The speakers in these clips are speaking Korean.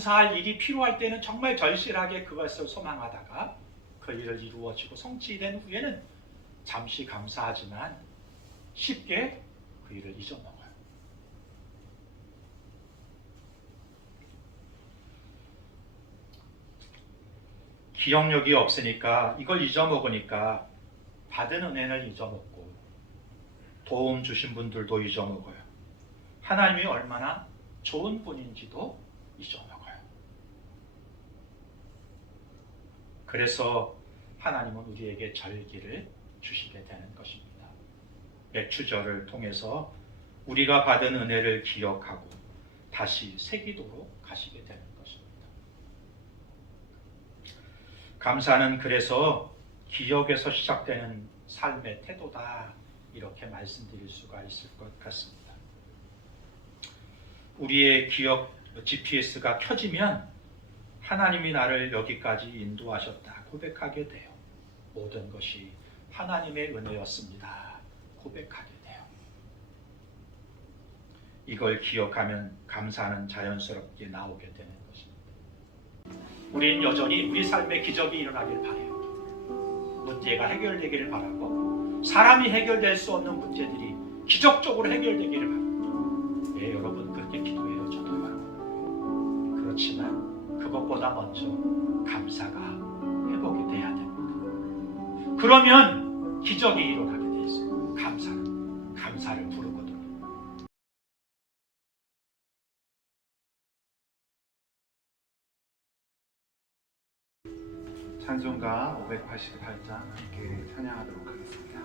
감사할 일이 필요할 때는 정말 절실하게 그것을 소망하다가 그 일을 이루어지고 성취된 후에는 잠시 감사하지만 쉽게 그 일을 잊어먹어요. 기억력이 없으니까 이걸 잊어먹으니까 받은 은혜를 잊어먹고 도움 주신 분들도 잊어먹어요. 하나님이 얼마나 좋은 분인지도 잊어먹어요. 그래서 하나님은 우리에게 절기를 주시게 되는 것입니다. 맥추절을 통해서 우리가 받은 은혜를 기억하고 다시 새기도록 하시게 되는 것입니다. 감사는 그래서 기억에서 시작되는 삶의 태도다, 이렇게 말씀드릴 수가 있을 것 같습니다. 우리의 기억 GPS가 켜지면 하나님이 나를 여기까지 인도하셨다 고백하게 돼요. 모든 것이 하나님의 은혜였습니다 고백하게 돼요. 이걸 기억하면 감사는 자연스럽게 나오게 되는 것입니다. 우리는 여전히 우리 삶에 기적이 일어나길 바라요. 문제가 해결되기를 바라고 사람이 해결될 수 없는 문제들이 기적적으로 해결되기를 바랍니다. 예, 여러분 그렇게 기도해요. 저도요. 그렇지만 그것보다 먼저 감사가 회복이 돼야 됩니다. 그러면 기적이 일어나게 돼 있어요. 감사를 부르거든요. 찬송가 588장 함께 찬양하도록 하겠습니다.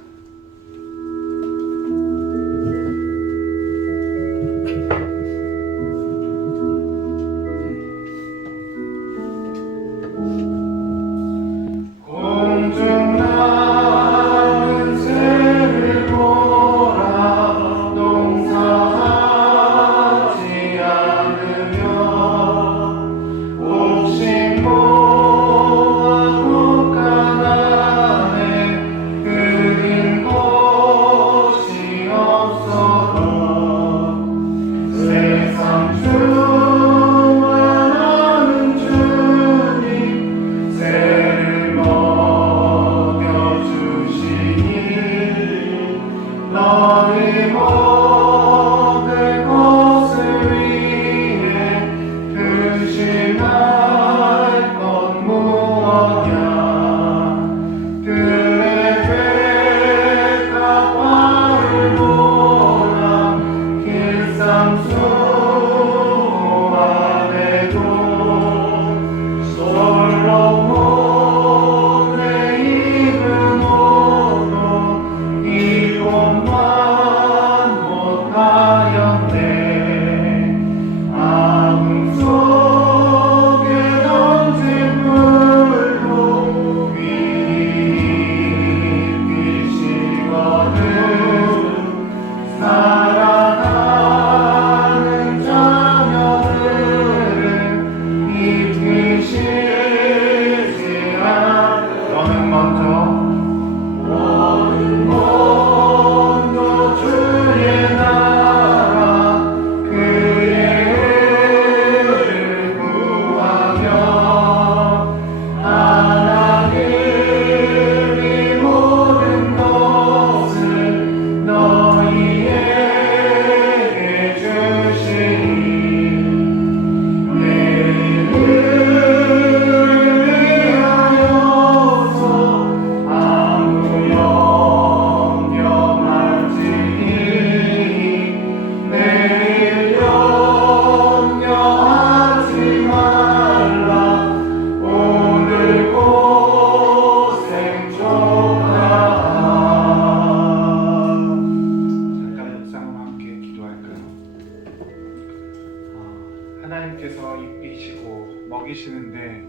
하나님께서 입히시고 먹이시는데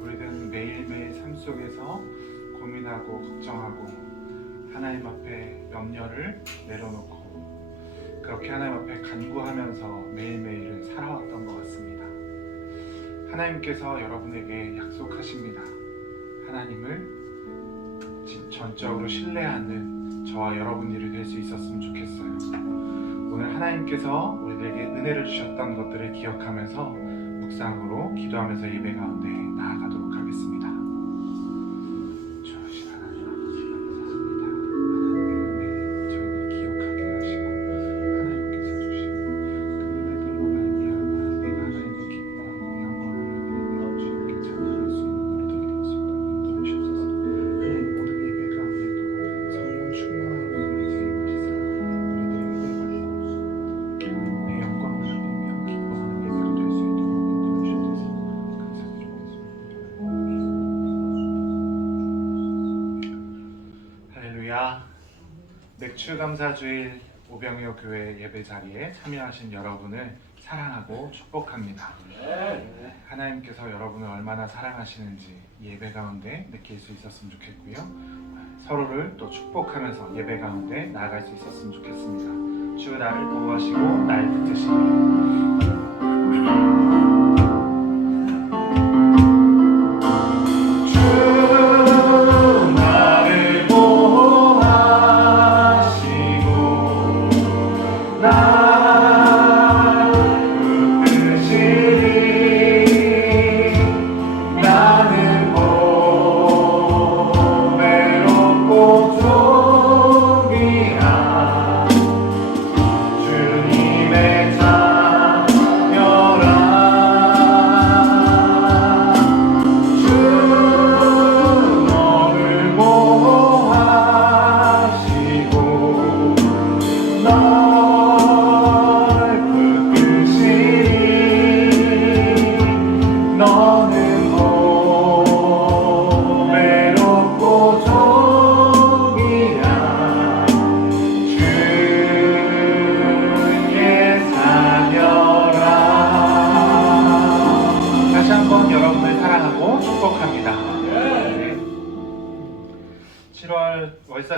우리는 매일매일 삶 속에서 고민하고 걱정하고 하나님 앞에 염려를 내려놓고 그렇게 하나님 앞에 간구하면서 매일매일을 살아왔던 것 같습니다. 하나님께서 여러분에게 약속하십니다. 하나님을 전적으로 신뢰하는 저와 여러분들이 될 수 있었으면 좋겠어요. 오늘 하나님께서 우리에게 은혜를 주셨던 것들을 기억하면서 묵상으로 기도하면서 예배 가운데 나아가도록 하겠습니다. 주신 하나님 아버지 감사합니다. 하나님의 은혜 저희를 기억하게 하시고 하나님께서 주신 그 은혜들로 말미암아 내가 하나님을 기뻐하고 영광을 드리며 주님께 찬양할 수 있는 우리들이 될 수 있도록 인도해 주셔서 하나님 모든 예배 가운데도 성령 충만한 은혜를 제임하시사 우리들의 예배 받고 내 영광을 드리며 기뻐하는 예배가 될 수 있도록 인도해 주셔서 감사드리겠습니다. 할렐루야. 맥주감사주일 오병이어 교회 예배 자리에 참여하신 여러분을 사랑하고 축복합니다. 하나님께서 여러분을 얼마나 사랑하시는지 예배 가운데 느낄 수 있었으면 좋겠고요. 서로를 또 축복하면서 예배 가운데 나아갈 수 있었으면 좋겠습니다. 주 나를 보호하시고 날 붙드시고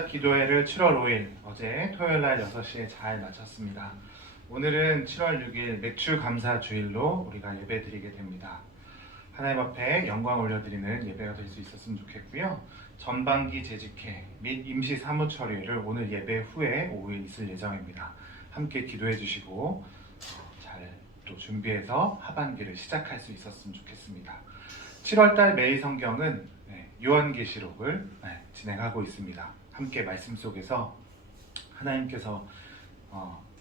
기도회를 7월 5일 어제 토요일날 6시에 잘 마쳤습니다. 오늘은 7월 6일 맥주 감사 주일로 우리가 예배 드리게 됩니다. 하나님 앞에 영광 올려드리는 예배가 될 수 있었으면 좋겠고요. 전반기 재직회 및 임시 사무 처리를 오늘 예배 후에 오후에 있을 예정입니다. 함께 기도해 주시고 잘 또 준비해서 하반기를 시작할 수 있었으면 좋겠습니다. 7월달 매일 성경은 요한계시록을 진행하고 있습니다. 함께 말씀 속에서 하나님께서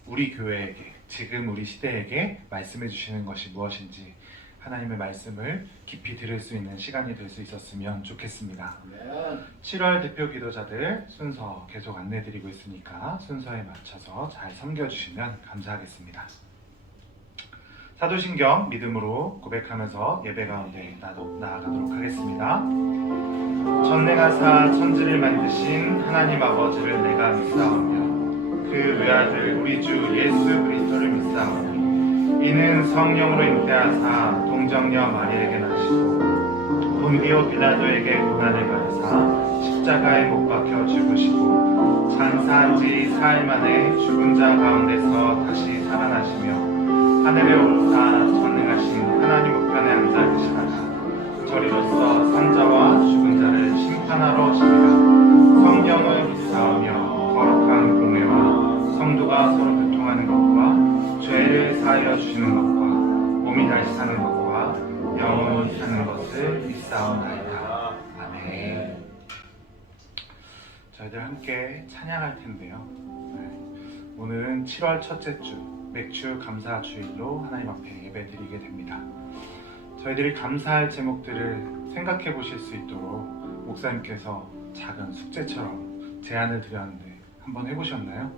우리 교회에게 지금 우리 시대에게 말씀해 주시는 것이 무엇인지 하나님의 말씀을 깊이 들을 수 있는 시간이 될 수 있었으면 좋겠습니다. 7월 대표 기도자들 순서 계속 안내 드리고 있으니까 순서에 맞춰서 잘 섬겨주시면 감사하겠습니다. 사도신경 믿음으로 고백하면서 예배 가운데 나아가도록 하겠습니다. 전능하사 천지를 만드신 하나님 아버지를 내가 믿사오며 그 외아들 우리 주 예수 그리스도를 믿사오니 이는 성령으로 잉태하사 동정녀 마리에게 나시고 본디오 빌라도에게 고난을 받으사 십자가에 못 박혀 죽으시고 장사한 지 사흘 만에 죽은 자 가운데서 다시 살아나시며 하늘에 오르사 전능하신 하나님 우편에 앉아 계시다가 저리로서 산자와 죽은 자를 심판하러 오십니다. 성령을 믿사오며 거룩한 공회와 성도가 서로 교통하는 것과 죄를 사하여 주시는 것과 몸이 다시 사는 것과 영원히 사는 것을 믿사오나이다. 아멘. 저희들 함께 찬양할 텐데요. 오늘은 7월 첫째 주 맥주 감사 주일로 하나님 앞에 예배 드리게 됩니다. 저희들이 감사할 제목들을 생각해 보실 수 있도록 목사님께서 작은 숙제처럼 제안을 드렸는데 한번 해보셨나요?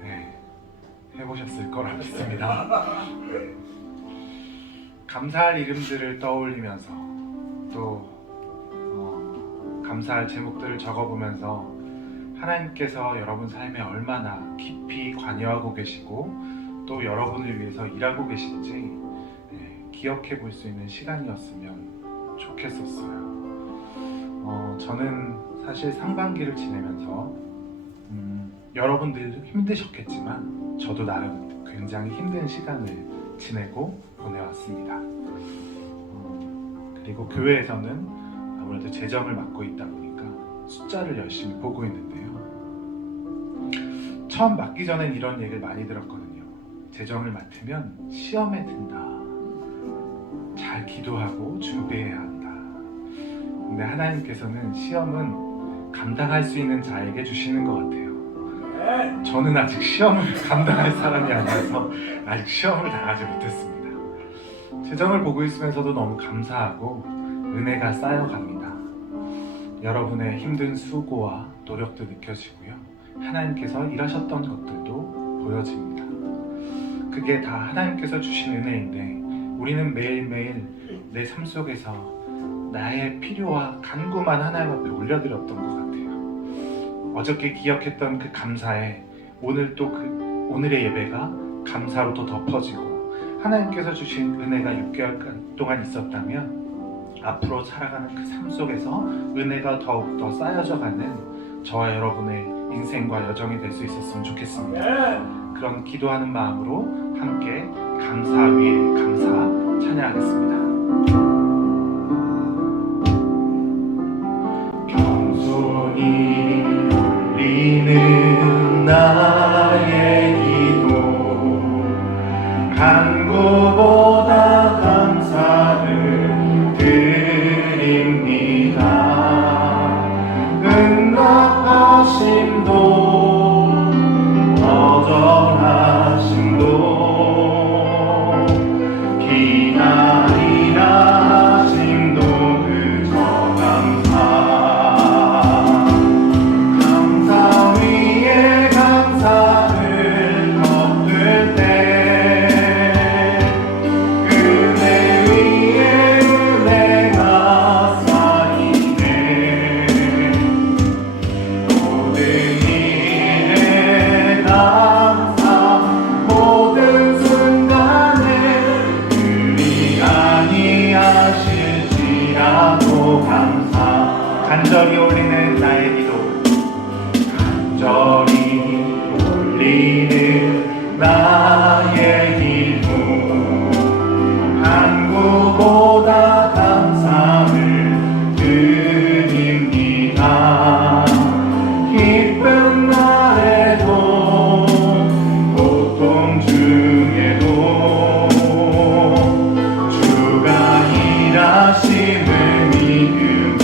네, 해보셨을 거라 믿습니다. 감사할 이름들을 떠올리면서 또 감사할 제목들을 적어보면서 하나님께서 여러분 삶에 얼마나 깊이 관여하고 계시고 또 여러분을 위해서 일하고 계신지 기억해 볼 수 있는 시간이었으면 좋겠었어요. 저는 사실 상반기를 지내면서 여러분들도 힘드셨겠지만 저도 나름 굉장히 힘든 시간을 지내고 보내왔습니다. 그리고 교회에서는 아무래도 재정을 맡고 있다 보니까 숫자를 열심히 보고 있는데요. 처음 맡기 전엔 이런 얘기를 많이 들었거든요. 재정을 맡으면 시험에 든다. 기도하고 준비해야 한다. 근데 하나님께서는 시험은 감당할 수 있는 자에게 주시는 것 같아요. 저는 아직 시험을 감당할 사람이 아니어서 아직 시험을 당하지 못했습니다. 재정을 보고 있으면서도 너무 감사하고 은혜가 쌓여갑니다. 여러분의 힘든 수고와 노력도 느껴지고요. 하나님께서 일하셨던 것들도 보여집니다. 그게 다 하나님께서 주신 은혜인데 우리는 매일매일 내 삶 속에서 나의 필요와 간구만 하나님 앞에 올려드렸던 것 같아요. 어저께 기억했던 그 감사에 오늘 또 오늘의 예배가 감사로 또 덮어지고 하나님께서 주신 은혜가 6개월 동안 있었다면 앞으로 살아가는 그 삶 속에서 은혜가 더욱더 쌓여져가는 저와 여러분의 인생과 여정이 될 수 있었으면 좋겠습니다. 그런 기도하는 마음으로 함께 감사 위에 감사 찬양하겠습니다. 겸손히 올리는 나의 기도 간구보다 감사를 드립니다. 응답하심도 거절하심도 기다리라 하심도 그저 감사. 감사 위에 감사를 덮을 때 은혜 위에 은혜가 쌓이네. 모든 일에 감사 모든 순간에 그리 아니하실지라도 감사. 간절히 올리는 나의 기도 간절히 올리는 나의 기도 간구보다 감사를 드립니다. 기쁜 날에도 고통 중에도 주가 일하심을 믿음.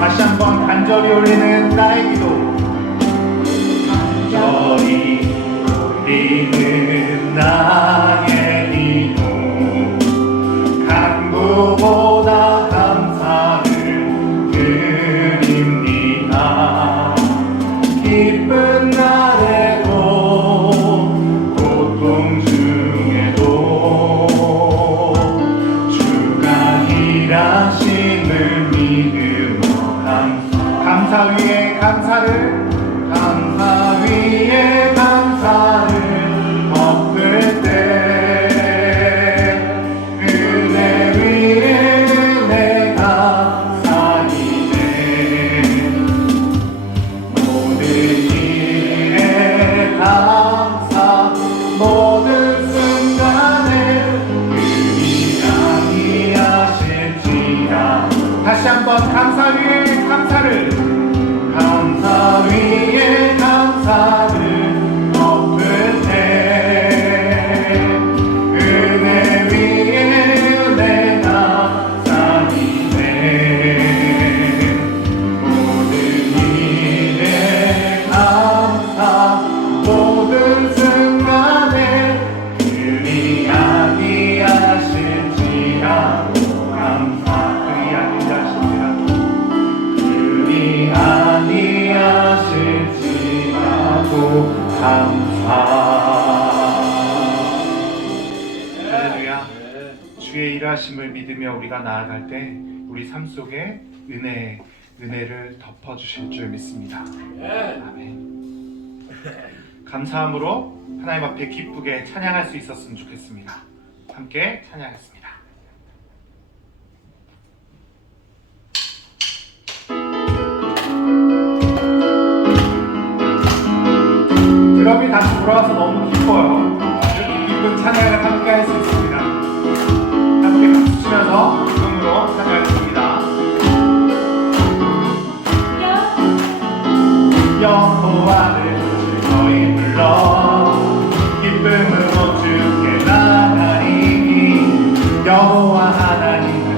다시 한번 간절히 올리는 나의 기도 간절히 올리는 나의 기도 간구보다 감사를 드립니다. 기쁜 날에도 고통 중에도 주가 일하심을 믿으며 감사 위에 감사를 감사 위에 감사를 덮을 때 은혜 위에 은혜가 쌓이네. 모든 일에 감사 모든 순간에 그리 아니하실지라. 다시 한번 감사 위에 감사를 감사 위에 감사를 덮을 때 은혜 위에 은혜가 쌓이네. 모든 일에 감사 모든 순간에 그리 아니하실지라도 감사. 그리 아니하실지라도 감사. 할렐루야. 주의 일하심을 믿으며 우리가 나아갈 때 우리 삶 속에 은혜를 덮어주실 줄 믿습니다. 아멘. 감사함으로 하나님 앞에 기쁘게 찬양할 수 있었으면 좋겠습니다. 함께 찬양하겠습니다. 드럼이 다시 돌아와서 너무 기뻐요. 이렇게 기쁜 찬양을 함께 할 수 있습니다. 함께 박수 치면서 기쁨으로 찬양하겠습니다. 여호와를 즐거이 불러 기쁨으로 주께 나가리. 여호와 하나님을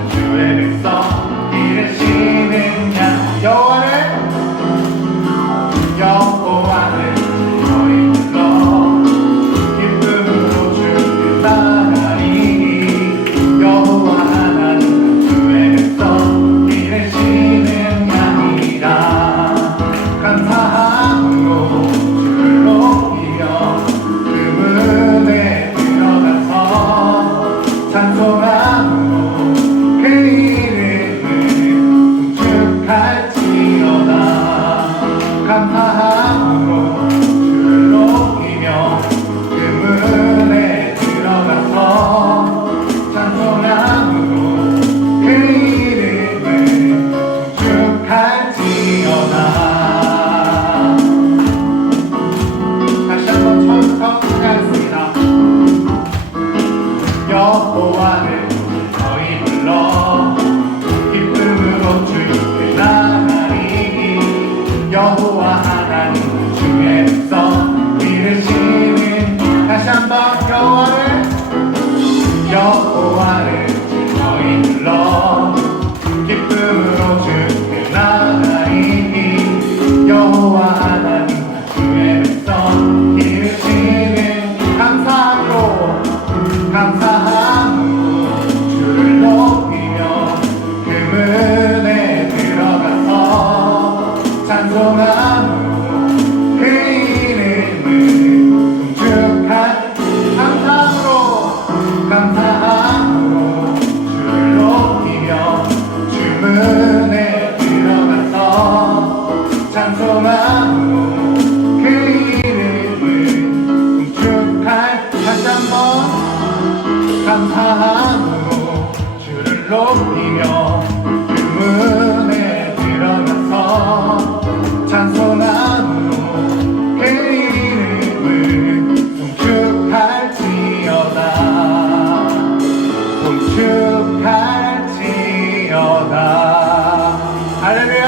감사합니다. 할렐루야.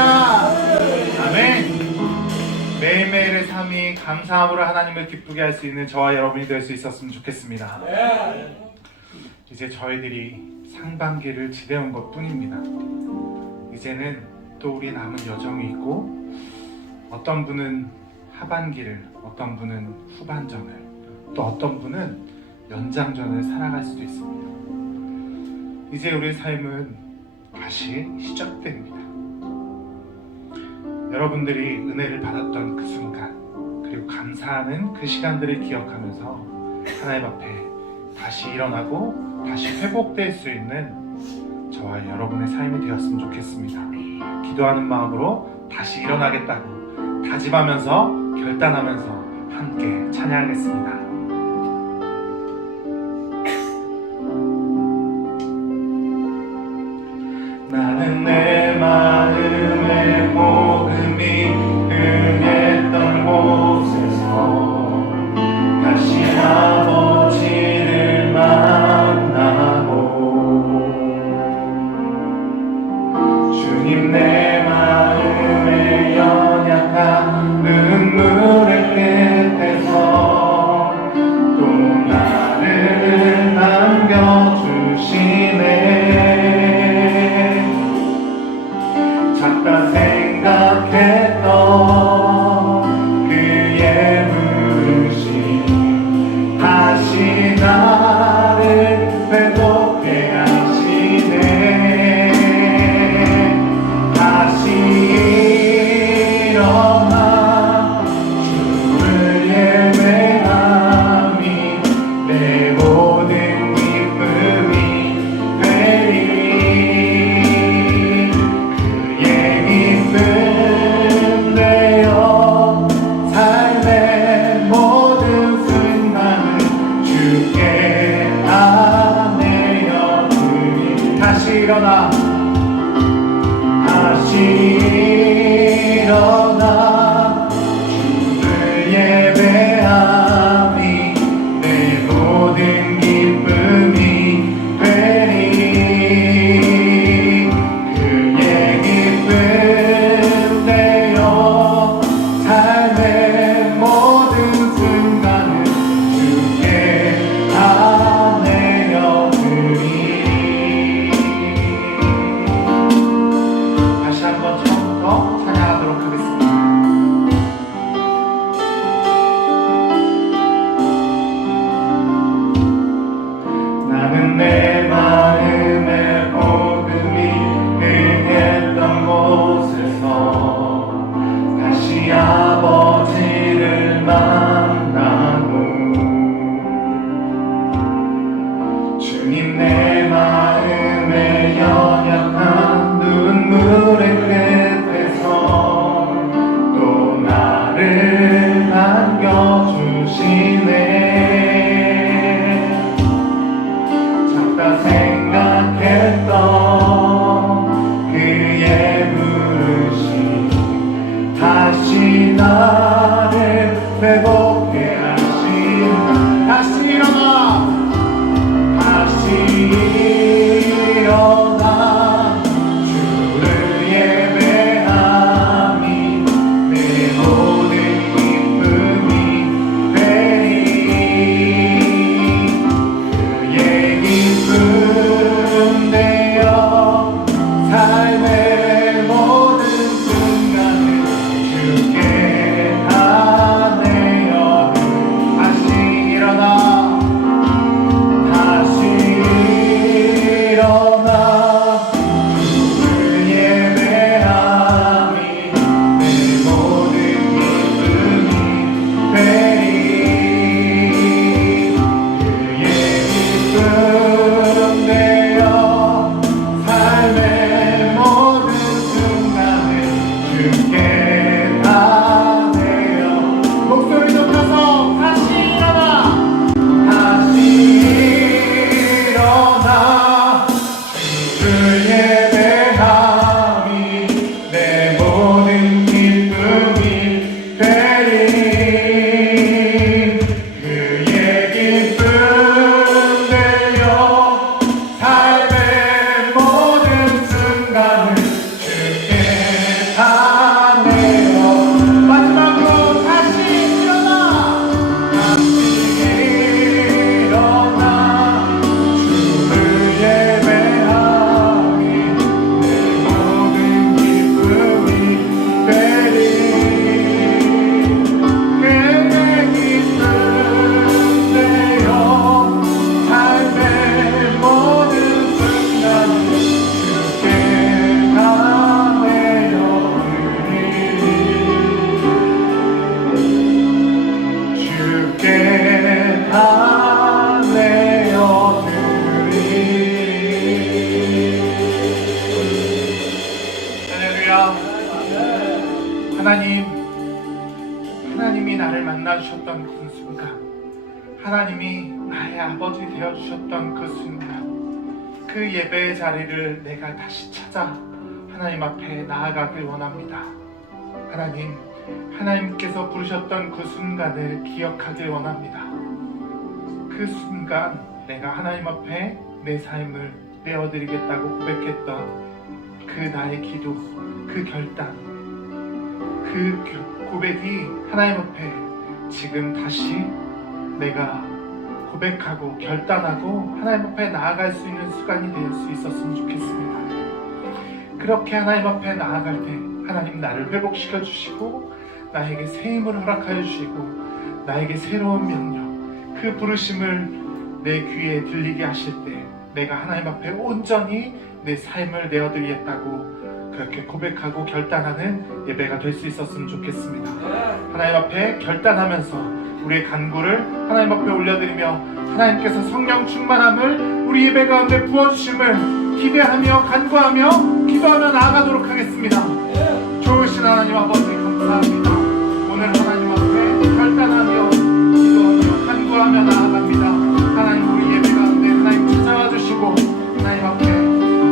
아멘. 매일매일의 삶이 감사함으로 하나님을 기쁘게 할 수 있는 저와 여러분이 될 수 있었으면 좋겠습니다. 이제 저희들이 상반기를 지내온 것 뿐입니다. 이제는 또 우리 남은 여정이 있고, 어떤 분은 하반기를, 어떤 분은 후반전을, 또 어떤 분은 연장전을 살아갈 수도 있습니다. 이제 우리의 삶은 다시 시작됩니다. 여러분들이 은혜를 받았던 그 순간, 그리고 감사하는 그 시간들을 기억하면서 하나님 앞에 다시 일어나고 다시 회복될 수 있는 저와 여러분의 삶이 되었으면 좋겠습니다. 기도하는 마음으로 다시 일어나겠다고 다짐하면서 결단하면서 함께 찬양하겠습니다. 나는 내 마음의 복음이 흥했던 곳에서 다시 아버지를 만나고, 주님 내 마음의 연약한 눈물의 끝에서 또 나를 남겨주시네. 작다 생각했던 그의 부르심 다시 나를 회복해 하시네. 다시 일어나 주를 예배함이 내 모든 기쁨이 되리. 그의 기쁨 되어 삶의 모든 순간을 주께 아내어 드리. 다시 일어나, 다시 일어나 주를 예배함이 내 모든 기쁨이 되리. 그의 기쁨 되어 삶의 모든 순간을 주께 아내어 드리. 다시 한번 처음부터 찬양하도록 하겠습니다. 나는 내 마음의 복음이 흥했던 곳에서 다시 아버지를 만나고, 주님 내 마음의 연약한 눈물의 끝에서 또 나를 남겨주시네. 작다 생각했던 그의 부르심 다시 나를 회복해 하신. 다시 일어나, 다시 일어나 주를 예배함이 내 모든 기쁨이 되리. 그의 기쁨 되어 삶의 모든 순간을 주께 아내어. 다시 일어나, 다시 일어나 주를 예배함이 내 모든 기쁨이 되리. 그의 기쁨 되어 삶의 모든 할렐루야. 하나님이 나를 만나주셨던 그 순간, 하나님이 나의 아버지 되어주셨던 그 순간, 그 예배의 자리를 내가 다시 찾아 하나님 앞에 나아가길 원합니다. 하나님께서 부르셨던 그 순간을 기억하길 원합니다. 그 순간 내가 하나님 앞에 내 삶을 내어드리겠다고 고백했던 그 나의 기도, 그 결단, 그 고백이 하나님 앞에 지금 다시 내가 고백하고 결단하고 하나님 앞에 나아갈 수 있는 시간이 될 수 있었으면 좋겠습니다. 그렇게 하나님 앞에 나아갈 때 하나님 나를 회복시켜 주시고 나에게 새 힘을 허락하여 주시고 나에게 새로운 명령, 그 부르심을 내 귀에 들리게 하실 때 내가 하나님 앞에 온전히 내 삶을 내어드리겠다고 그렇게 고백하고 결단하는 예배가 될 수 있었으면 좋겠습니다. 하나님 앞에 결단하면서 우리의 간구를 하나님 앞에 올려드리며 하나님께서 성령 충만함을 우리 예배 가운데 부어주심을 기대하며 간구하며 기도하며 나아가도록 하겠습니다. 좋으신 하나님 아버지 감사합니다. 오늘 하나님 앞에 결단하며 기도하며 간구하며 나아갑니다. 하나님 우리 예배 가운데 하나님 찾아와 주시고 하나님 앞에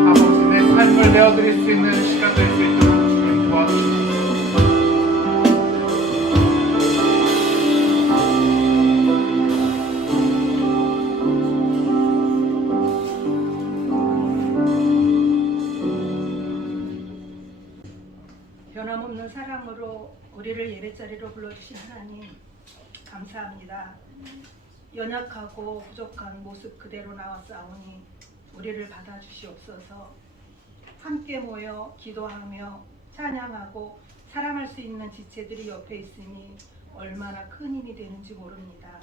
아버지 내 삶을 내어드릴 수 있는 시간 될 수 있도록 주님 도와주시옵소서. 변함없는 사랑으로 우리를 예배자리로 불러주신 하나님 감사합니다. 연약하고 부족한 모습 그대로 나왔사오니 우리를 받아주시옵소서. 함께 모여 기도하며 찬양하고 사랑할 수 있는 지체들이 옆에 있으니 얼마나 큰 힘이 되는지 모릅니다.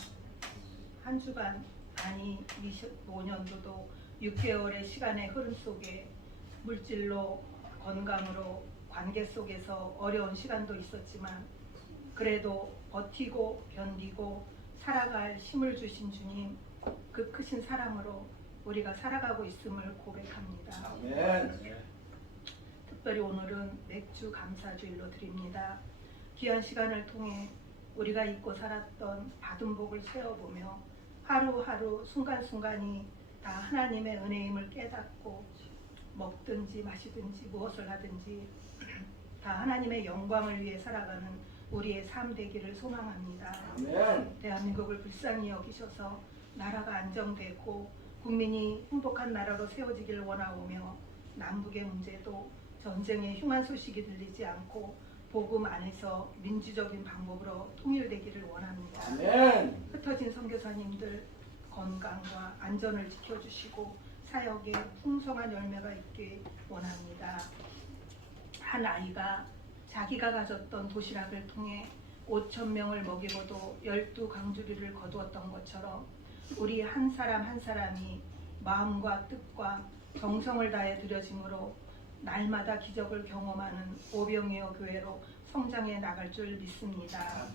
한 주간 아니 25년도도 6개월의 시간의 흐름 속에 물질로 건강으로 관계 속에서 어려운 시간도 있었지만 그래도 버티고 견디고 살아갈 힘을 주신 주님, 그 크신 사랑으로 우리가 살아가고 있음을 고백합니다. 아멘. 특별히 오늘은 맥주 감사주일로 드립니다. 귀한 시간을 통해 우리가 잊고 살았던 받은 복을 세어보며 하루하루 순간순간이 다 하나님의 은혜임을 깨닫고 먹든지 마시든지 무엇을 하든지 다 하나님의 영광을 위해 살아가는 우리의 삶 되기를 소망합니다. 아멘. 대한민국을 불쌍히 여기셔서 나라가 안정되고 국민이 행복한 나라로 세워지기를 원하오며 남북의 문제도 전쟁의 흉한 소식이 들리지 않고 복음 안에서 민주적인 방법으로 통일되기를 원합니다. 아멘. 흩어진 선교사님들 건강과 안전을 지켜주시고 사역에 풍성한 열매가 있길 원합니다. 한 아이가 자기가 가졌던 도시락을 통해 5,000명을 먹이고도 12강주리를 거두었던 것처럼 우리 한 사람 한 사람이 마음과 뜻과 정성을 다해 드려짐으로 날마다 기적을 경험하는 오병이어 교회로 성장해 나갈 줄 믿습니다.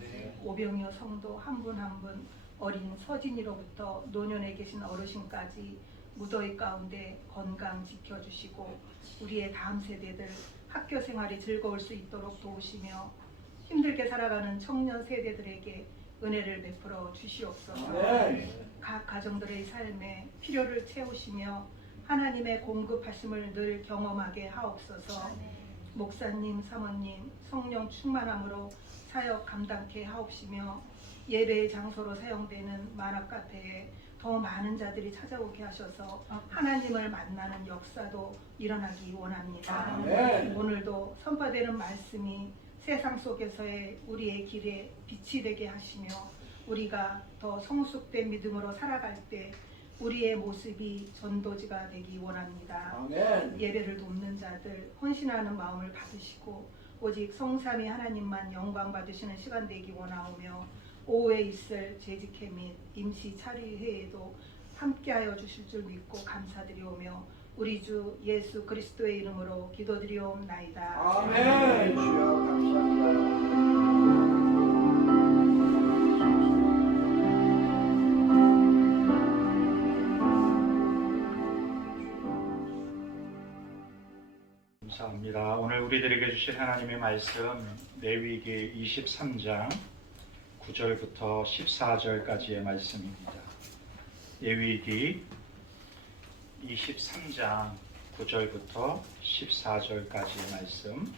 오병이어 성도 한 분 한 분 어린 서진이로부터 노년에 계신 어르신까지 무더위 가운데 건강 지켜주시고 우리의 다음 세대들 학교 생활이 즐거울 수 있도록 도우시며 힘들게 살아가는 청년 세대들에게 은혜를 베풀어 주시옵소서. 각 가정들의 삶에 필요를 채우시며 하나님의 공급하심을 늘 경험하게 하옵소서. 목사님, 사모님 성령 충만함으로 사역 감당케 하옵시며 예배의 장소로 사용되는 만화카페에 더 많은 자들이 찾아오게 하셔서 하나님을 만나는 역사도 일어나기 원합니다. 아멘. 오늘도 선포되는 말씀이 세상 속에서의 우리의 길에 빛이 되게 하시며 우리가 더 성숙된 믿음으로 살아갈 때 우리의 모습이 전도지가 되기 원합니다. 아멘. 예배를 돕는 자들 헌신하는 마음을 받으시고 오직 성삼위 하나님만 영광 받으시는 시간 되기 원하오며 오후에 있을 재직회 및 임시 차리회에도 함께하여 주실 줄 믿고 감사드리오며 우리 주 예수 그리스도의 이름으로 기도드리옵나이다. 아멘. 주여 감사합니다. 감사합니다. 오늘 우리들에게 주신 하나님의 말씀 레위기 23장 9절부터 14절까지의 말씀입니다. 레위기 23장 9절부터 14절까지의 말씀.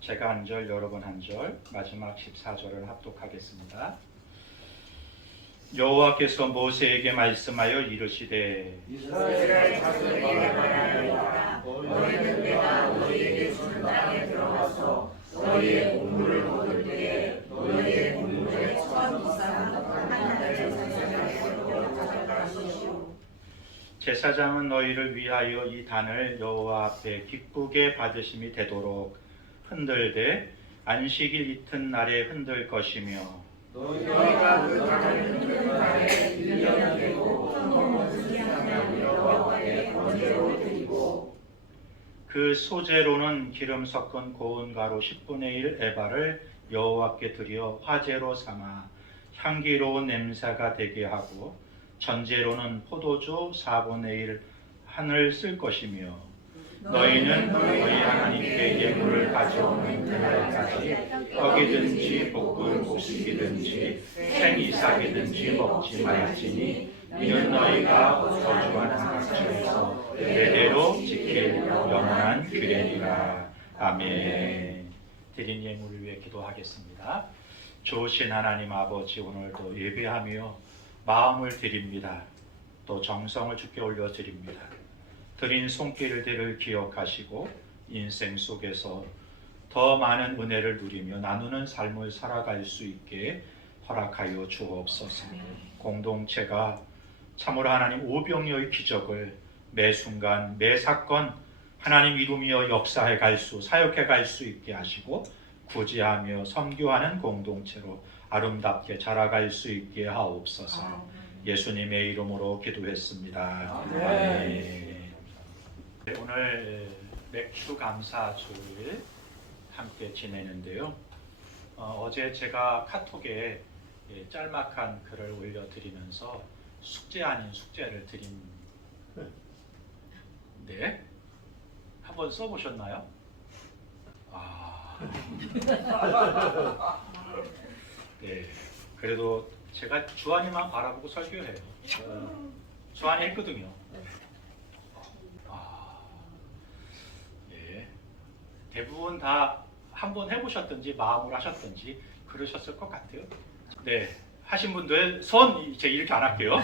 제가 한 절, 여러분 한 절, 마지막 14절을 합독하겠습니다. 여호와께서 모세에게 말씀하여 이르시되 이스라엘 자손에게 말하노라. 너희는 내가 너희에게 주는 땅에 들어가서 너희의 곡물을 거둘 때에 너희의 곡물의 첫 이상은 하나님의 제사장에게 가져갈 것이요. 제사장은 너희를 위하여 이 단을 여호와 앞에 기쁘게 받으심이 되도록 흔들되 안식일 이튿날에 흔들 것이며 너희가 그 땅을 흔드는 날에 1년 되고 성공을 여호와께 번제로 드리고 그 소재로는 기름 섞은 고운 가루 10분의 1 에바를 여호와께 드려 화제로 삼아 향기로운 냄새가 되게 하고 전제로는 포도주 4분의 1 한을 쓸 것이며 너희는 너희 하나님께 예물을 가져오는 그날까지 떡이든지 볶은 곡식이든지 생이삭이든지 먹지 말지니 이는 너희가 거주하는 각처에서 대대로 지킬 영원한 규례니라. 아멘. 드린 예물을 위해 기도하겠습니다. 좋으신 하나님 아버지, 오늘도 예배하며 마음을 드립니다. 또 정성을 주께 올려드립니다. 드린 손길들을 기억하시고 인생 속에서 더 많은 은혜를 누리며 나누는 삶을 살아갈 수 있게 허락하여 주옵소서. 공동체가 참으로 하나님 오병이어의 기적을 매 순간 매 사건 하나님 이루며 역사해 갈 수, 사역해 갈 수 있게 하시고 구제하며 섬교하는 공동체로 아름답게 자라갈 수 있게 하옵소서. 예수님의 이름으로 기도했습니다. 아멘. 오늘 맥주 감사주일 함께 지내는데요. 어제 제가 카톡에 짤막한 글을 올려드리면서 숙제 아닌 숙제를 드린 네? 한번 써보셨나요? 네. 그래도 제가 주한이만 바라보고 설교해요. 주한이 했거든요. 대부분 다 한번 해보셨든지 마음으로 하셨든지 그러셨을 것 같아요. 네, 하신 분들 손 이제 이렇게 안 할게요.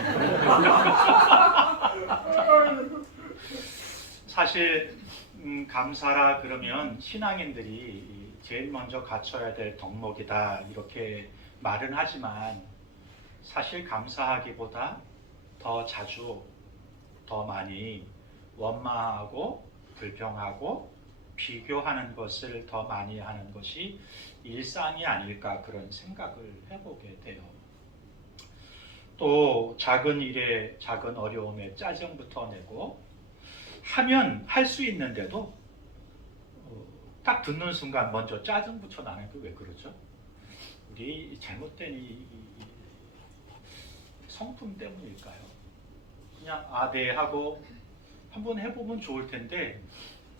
사실 감사라 그러면 신앙인들이 제일 먼저 갖춰야 될 덕목이다 이렇게 말은 하지만 사실 감사하기보다 더 자주 더 많이 원망하고 불평하고 비교하는 것을 더 많이 하는 것이 일상이 아닐까 그런 생각을 해보게 돼요. 또 작은 일에 작은 어려움에 짜증부터 내고 하면 할 수 있는데도 딱 듣는 순간 먼저 짜증부터 나는 게 왜 그러죠? 우리 잘못된 이 성품 때문일까요? 그냥 네 하고 한번 해보면 좋을 텐데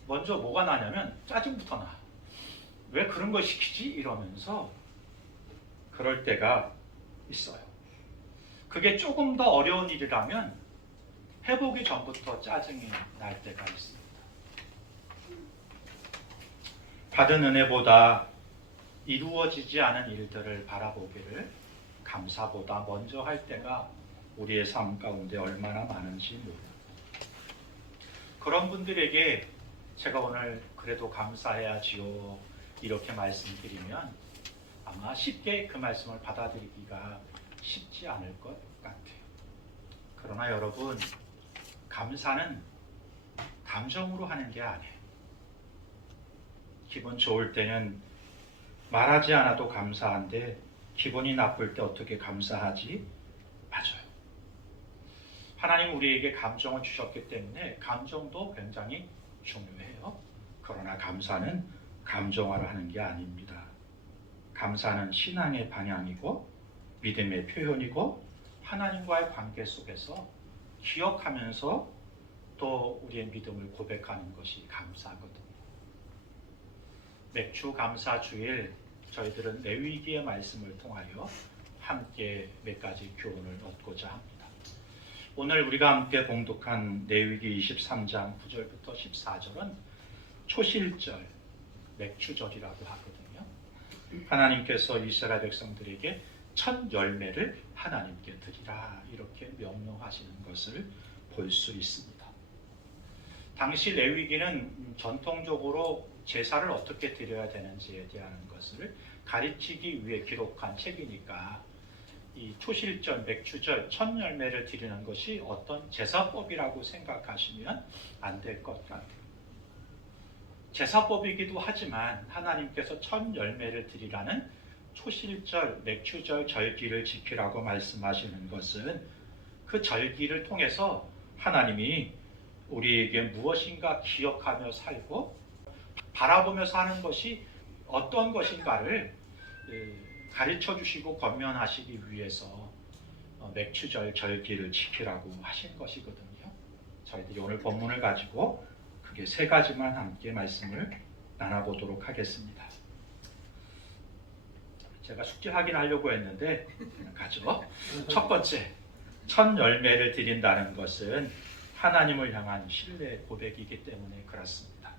먼저 뭐가 나냐면 짜증부터 나. 왜 그런 걸 시키지? 이러면서 그럴 때가 있어요. 그게 조금 더 어려운 일이라면 해보기 전부터 짜증이 날 때가 있습니다. 받은 은혜보다 이루어지지 않은 일들을 바라보기를 감사보다 먼저 할 때가 우리의 삶 가운데 얼마나 많은지 모릅니다. 그런 분들에게 제가 오늘 그래도 감사해야지요 이렇게 말씀드리면 아마 쉽게 그 말씀을 받아들이기가 쉽지 않을 것 같아요. 그러나 여러분, 감사는 감정으로 하는 게 아니에요. 기분 좋을 때는 말하지 않아도 감사한데 기분이 나쁠 때 어떻게 감사하지? 맞아요. 하나님 우리에게 감정을 주셨기 때문에 감정도 굉장히 중요해요. 그러나 감사는 감정화를 하는 게 아닙니다. 감사는 신앙의 방향이고 믿음의 표현이고 하나님과의 관계 속에서 기억하면서 또 우리의 믿음을 고백하는 것이 감사거든요. 맥주 감사 주일 저희들은 레위기의 말씀을 통하여 함께 몇 가지 교훈을 얻고자 합니다. 오늘 우리가 함께 봉독한 레위기 23장 9절부터 14절은 초실절, 맥주절이라고 하거든요. 하나님께서 이스라엘 백성들에게 첫 열매를 하나님께 드리라 이렇게 명령하시는 것을 볼 수 있습니다. 당시 레위기는 전통적으로 제사를 어떻게 드려야 되는지에 대한 것을 가르치기 위해 기록한 책이니까 이 초실절, 맥주절, 첫 열매를 드리는 것이 어떤 제사법이라고 생각하시면 안 될 것 같아요. 제사법이기도 하지만 하나님께서 첫 열매를 드리라는 초실절, 맥주절 절기를 지키라고 말씀하시는 것은 그 절기를 통해서 하나님이 우리에게 무엇인가 기억하며 살고 바라보며 사는 것이 어떤 것인가를 가르쳐 주시고 권면하시기 위해서 맥주절 절기를 지키라고 하신 것이거든요. 저희들이 오늘 본문을 가지고 크게 세 가지만 함께 말씀을 나눠보도록 하겠습니다. 제가 숙제 확인하려고 했는데 그냥 가죠. 첫 번째, 첫 열매를 드린다는 것은 하나님을 향한 신뢰 고백이기 때문에 그렇습니다.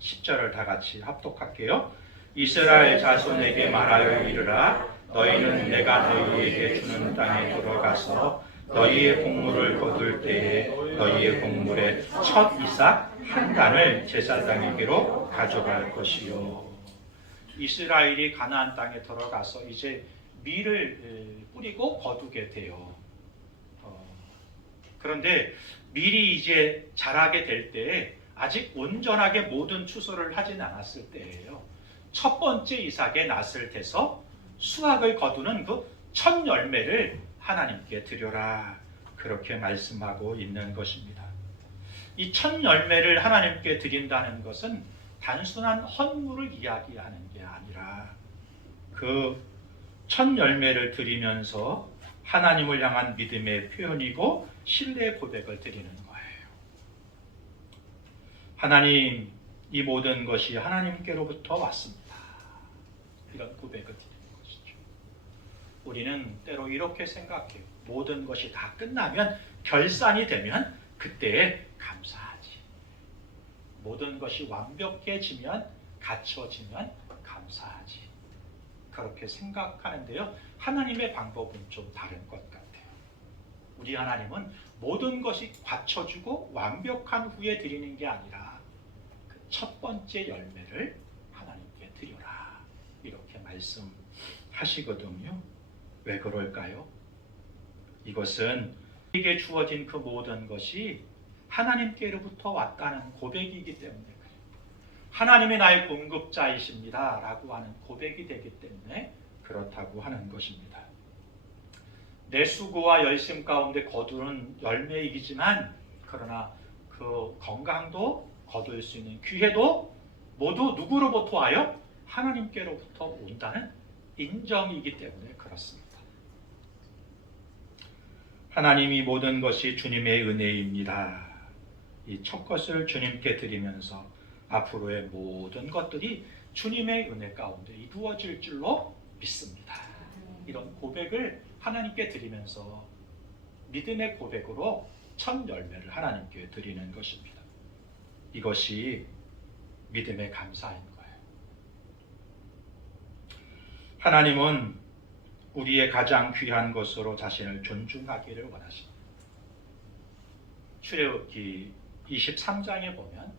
10절을 다 같이 합독할게요. 이스라엘 자손에게 말하여 이르라. 너희는 내가 너희에게 주는 땅에 들어가서 너희의 곡물을 거둘 때에 너희의 곡물의 첫 이삭 한 단을 제사장에게로 가져갈 것이요. 이스라엘이 가나안 땅에 들어가서 이제 밀을 뿌리고 거두게 돼요. 그런데 밀이 이제 자라게 될 때에 아직 온전하게 모든 추수를 하진 않았을 때예요. 첫 번째 이삭의 낫을 대서 수확을 거두는 그 첫 열매를 하나님께 드려라 그렇게 말씀하고 있는 것입니다. 이 첫 열매를 하나님께 드린다는 것은 단순한 헌물을 이야기하는 게 아니라 그 첫 열매를 드리면서 하나님을 향한 믿음의 표현이고 신뢰 고백을 드리는 거예요. 하나님, 이 모든 것이 하나님께로부터 왔습니다. 이런 고백을 드리는 것이죠. 우리는 때로 이렇게 생각해요. 모든 것이 다 끝나면, 결산이 되면 그때에 감사하지. 모든 것이 완벽해지면, 갖춰지면 감사하지. 그렇게 생각하는데요. 하나님의 방법은 좀 다른 것 같아요. 우리 하나님은 모든 것이 갖춰지고 완벽한 후에 드리는 게 아니라 그 첫 번째 열매를 하나님께 드려라 이렇게 말씀하시거든요. 왜 그럴까요? 이것은 우리에게 주어진 그 모든 것이 하나님께로부터 왔다는 고백이기 때문에 그래요. 하나님이 나의 공급자이십니다 라고 하는 고백이 되기 때문에 그렇다고 하는 것입니다. 내 수고와 열심 가운데 거두는 열매이지만 그러나 그 건강도 거둘 수 있는 기회도 모두 누구로부터 와요? 하나님께로부터 온다는 인정이기 때문에 그렇습니다. 하나님이 모든 것이 주님의 은혜입니다. 이 첫 것을 주님께 드리면서 앞으로의 모든 것들이 주님의 은혜 가운데 이루어질 줄로 믿습니다. 이런 고백을 하나님께 드리면서 믿음의 고백으로 첫 열매를 하나님께 드리는 것입니다. 이것이 믿음의 감사인 거예요. 하나님은 우리의 가장 귀한 것으로 자신을 존중하기를 원하십니다. 출애굽기 23장에 보면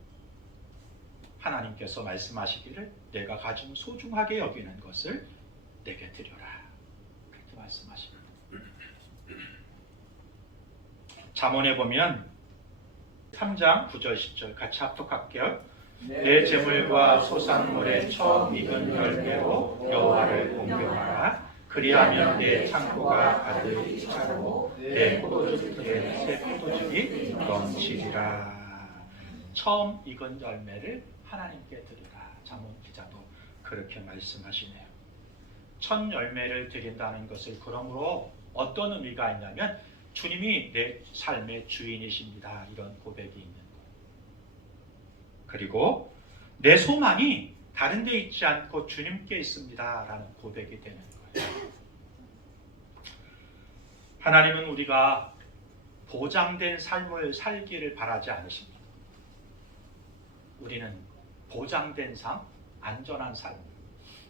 하나님께서 말씀하시기를 내가 가장 소중하게 여기는 것을 내게 드려라 그렇게 말씀하십니다. 잠언에 보면 3장 9절 10절 같이 합독할게요. 내 재물과 소산물의 처음 익은 열매로 여호와를 공경하라. 그리하면 내 창고가 가득히 차고 내 포도주에 새 포도즙이 넘치리라. 처음 익은 열매를 하나님께 드리라. 잠언 기자도 그렇게 말씀하시네요. 첫 열매를 드린다는 것을 그러므로 어떤 의미가 있냐면 주님이 내 삶의 주인이십니다. 이런 고백이 있는 거예요. 그리고 내 소망이 다른 데 있지 않고 주님께 있습니다. 라는 고백이 되는 거예요. 하나님은 우리가 보장된 삶을 살기를 바라지 않으십니다. 우리는 보장된 삶, 안전한 삶,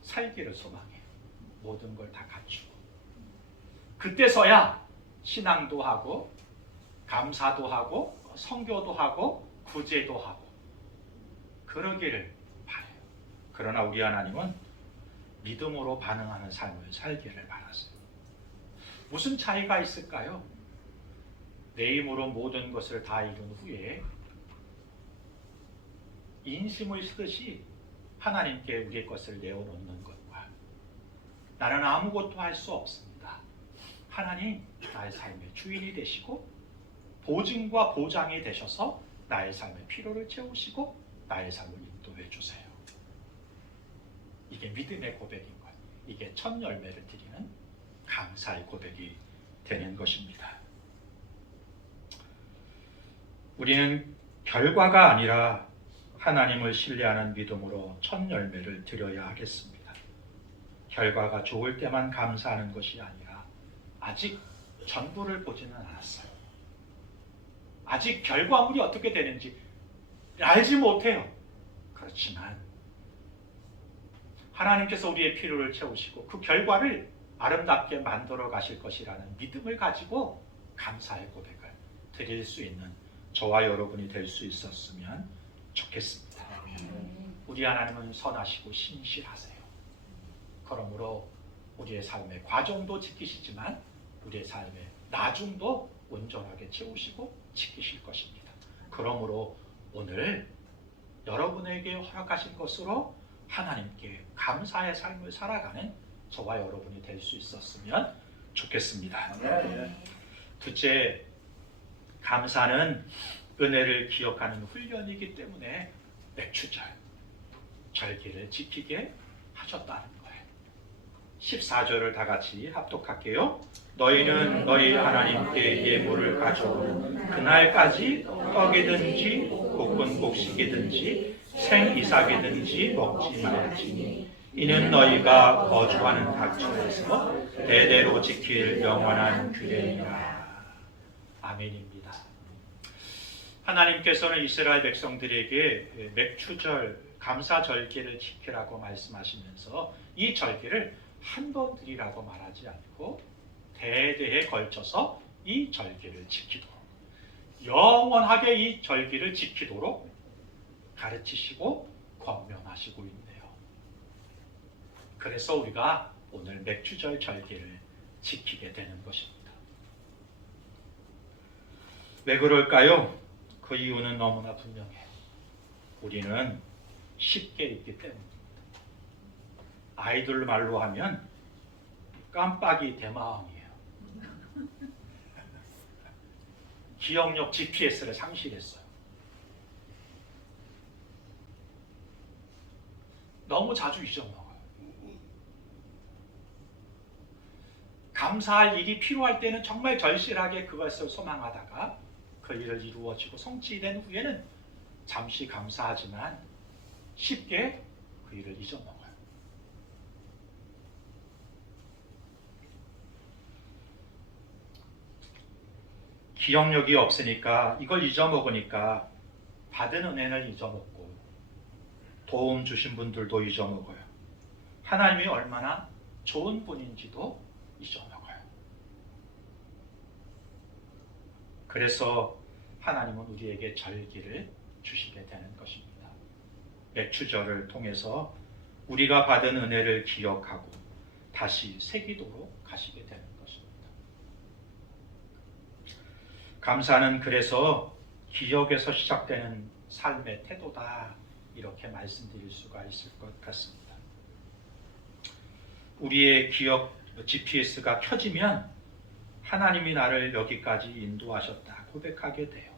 살기를 소망해요. 모든 걸 다 갖추고. 그때서야 신앙도 하고, 감사도 하고, 선교도 하고, 구제도 하고, 그러기를 바라요. 그러나 우리 하나님은 믿음으로 반응하는 삶을 살기를 바라세요. 무슨 차이가 있을까요? 내 힘으로 모든 것을 다 이룬 후에 인심을 쓰듯이 하나님께 우리의 것을 내어놓는 것과 나는 아무것도 할 수 없습니다. 하나님 나의 삶의 주인이 되시고 보증과 보장이 되셔서 나의 삶의 필요를 채우시고 나의 삶을 인도해 주세요. 이게 믿음의 고백인 것. 이게 첫 열매를 드리는 감사의 고백이 되는 것입니다. 우리는 결과가 아니라 하나님을 신뢰하는 믿음으로 첫 열매를 드려야 하겠습니다. 결과가 좋을 때만 감사하는 것이 아니라 아직 전부를 보지는 않았어요. 아직 결과물이 어떻게 되는지 알지 못해요. 그렇지만 하나님께서 우리의 필요를 채우시고 그 결과를 아름답게 만들어 가실 것이라는 믿음을 가지고 감사의 고백을 드릴 수 있는 저와 여러분이 될 수 있었으면 좋겠습니다. 우리 하나님은 선하시고 신실하세요. 그러므로 우리의 삶의 과정도 지키시지만 우리의 삶의 나중도 온전하게 채우시고 지키실 것입니다. 그러므로 오늘 여러분에게 허락하신 것으로 하나님께 감사의 삶을 살아가는 저와 여러분이 될 수 있었으면 좋겠습니다. 둘째, 감사는 은혜를 기억하는 훈련이기 때문에 맥추절, 절기를 지키게 하셨다는 거예요. 14절을 다 같이 합독할게요. 너희는 너희 하나님께 예물을 가져오는 그날까지 떡이든지 볶은 곡식이든지 생이삭이든지 먹지 말지니 이는 너희가 거주하는 각처에서 대대로 지킬 영원한 규례니라. 아멘입니다. 하나님께서는 이스라엘 백성들에게 맥추절 감사절기를 지키라고 말씀하시면서 이 절기를 한 번 드리라고 말하지 않고 대대에 걸쳐서 이 절기를 지키도록, 영원하게 이 절기를 지키도록 가르치시고 권면하시고 있네요. 그래서 우리가 오늘 맥추절 절기를 지키게 되는 것입니다. 왜 그럴까요? 그 이유는 너무나 분명해요. 우리는 쉽게 있기 때문입니다. 아이들 말로 하면 깜빡이 대마왕이에요. 기억력 GPS를 상실했어요. 너무 자주 잊어먹어요. 감사할 일이 필요할 때는 정말 절실하게 그것을 소망하다가 그 일을 이루어지고 성취된 후에는 잠시 감사하지만 쉽게 그 일을 잊어먹어요. 기억력이 없으니까 이걸 잊어먹으니까 받은 은혜를 잊어먹고 도움 주신 분들도 잊어먹어요. 하나님이 얼마나 좋은 분인지도 잊어먹어요. 그래서 하나님은 우리에게 절기를 주시게 되는 것입니다. 맥추절을 통해서 우리가 받은 은혜를 기억하고 다시 새기도록 하시게 되는 것입니다. 감사는 그래서 기억에서 시작되는 삶의 태도다, 이렇게 말씀드릴 수가 있을 것 같습니다. 우리의 기억 GPS가 켜지면 하나님이 나를 여기까지 인도하셨다 고백하게 돼요.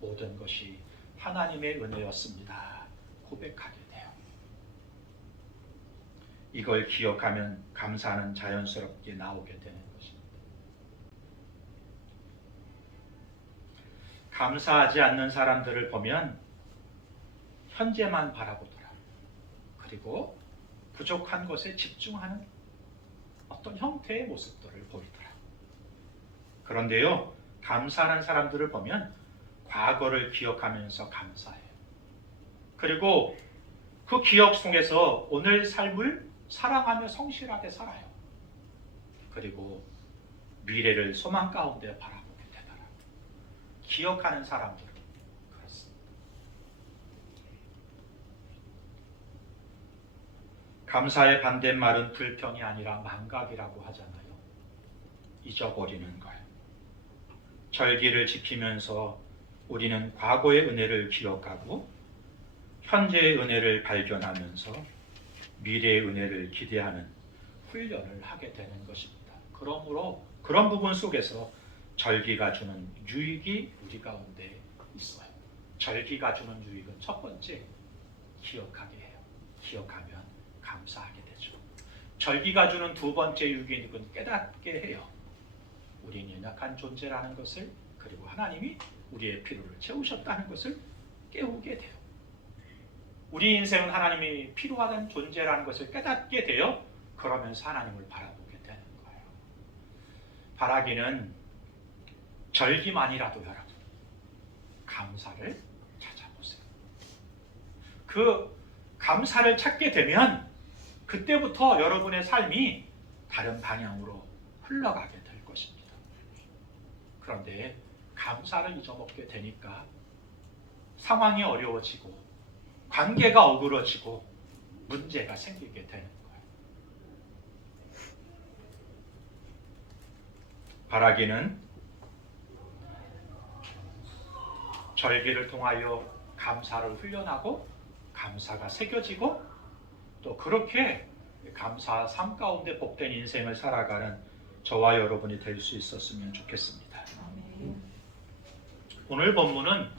모든 것이 하나님의 은혜였습니다 고백하게 돼요. 이걸 기억하면 감사는 자연스럽게 나오게 되는 것입니다. 감사하지 않는 사람들을 보면 현재만 바라보더라. 그리고 부족한 것에 집중하는 어떤 형태의 모습들을 보이더라. 그런데요, 감사하는 사람들을 보면 과거를 기억하면서 감사해요. 그리고 그 기억 속에서 오늘 삶을 사랑하며 성실하게 살아요. 그리고 미래를 소망 가운데 바라보게 되더라. 기억하는 사람들은 그렇습니다. 감사의 반대말은 불평이 아니라 망각이라고 하잖아요. 잊어버리는 거예요. 절기를 지키면서 우리는 과거의 은혜를 기억하고 현재의 은혜를 발견하면서 미래의 은혜를 기대하는 훈련을 하게 되는 것입니다. 그러므로 그런 부분 속에서 절기가 주는 유익이 우리 가운데 있어요. 절기가 주는 유익은 첫 번째, 기억하게 해요. 기억하면 감사하게 되죠. 절기가 주는 두 번째 유익은 깨닫게 해요. 우리는 연약한 존재라는 것을, 그리고 하나님이 우리의 필요를 채우셨다는 것을 깨우게 돼요. 우리 인생은 하나님이 필요하던 존재라는 것을 깨닫게 되어 그러면서 하나님을 바라보게 되는 거예요. 바라기는 절기만이라도 여러분 감사를 찾아보세요. 그 감사를 찾게 되면 그때부터 여러분의 삶이 다른 방향으로 흘러가게 될 것입니다. 그런데 감사를 잊어먹게 되니까 상황이 어려워지고 관계가 어그러지고 문제가 생기게 되는 거예요. 바라기는 절기를 통하여 감사를 훈련하고 감사가 새겨지고 또 그렇게 감사 삶 가운데 복된 인생을 살아가는 저와 여러분이 될 수 있었으면 좋겠습니다. 오늘 본문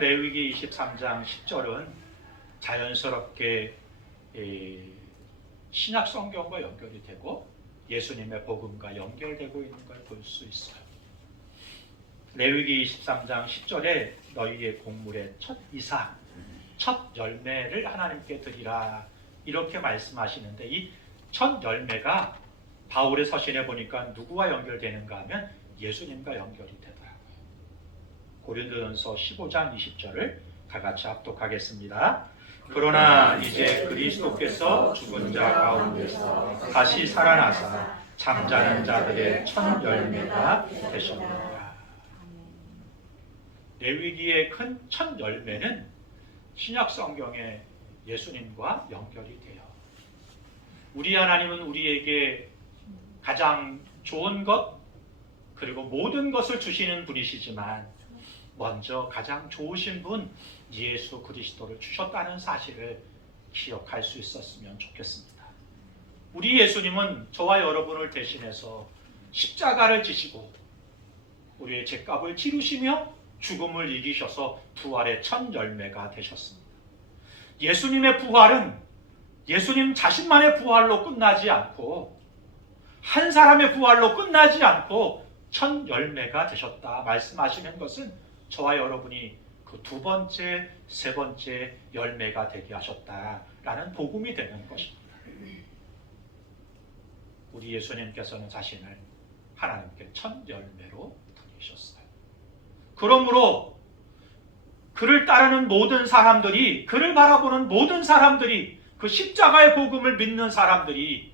레위기 23장 10절은 자연스럽게 신약 성경과 연결이 되고 예수님의 복음과 연결되고 있는 걸 볼 수 있어요. 레위기 23장 10절에 너희의 곡물의 첫 이삭, 첫 열매를 하나님께 드리라 이렇게 말씀하시는데 이 첫 열매가 바울의 서신에 보니까 누구와 연결되는가 하면 예수님과 연결이 되더라고요. 고린도전서 15장 20절을 다 같이 합독하겠습니다. 그러나 이제 그리스도께서 죽은 자 가운데서 다시 살아나사 잠자는 자들의 첫 열매가 되셨느니라. 레위기의 큰 첫 열매는 신약 성경의 예수님과 연결이 돼요. 우리 하나님은 우리에게 가장 좋은 것 그리고 모든 것을 주시는 분이시지만 먼저 가장 좋으신 분 예수 그리스도를 주셨다는 사실을 기억할 수 있었으면 좋겠습니다. 우리 예수님은 저와 여러분을 대신해서 십자가를 지시고 우리의 죄값을 치르시며 죽음을 이기셔서 부활의 첫 열매가 되셨습니다. 예수님의 부활은 예수님 자신만의 부활로 끝나지 않고 한 사람의 부활로 끝나지 않고 첫 열매가 되셨다 말씀하시는 것은 저와 여러분이 그 두 번째, 세 번째 열매가 되게 하셨다라는 복음이 되는 것입니다. 우리 예수님께서는 자신을 하나님께 첫 열매로 드리셨어요. 그러므로 그를 따르는 모든 사람들이, 그를 바라보는 모든 사람들이, 그 십자가의 복음을 믿는 사람들이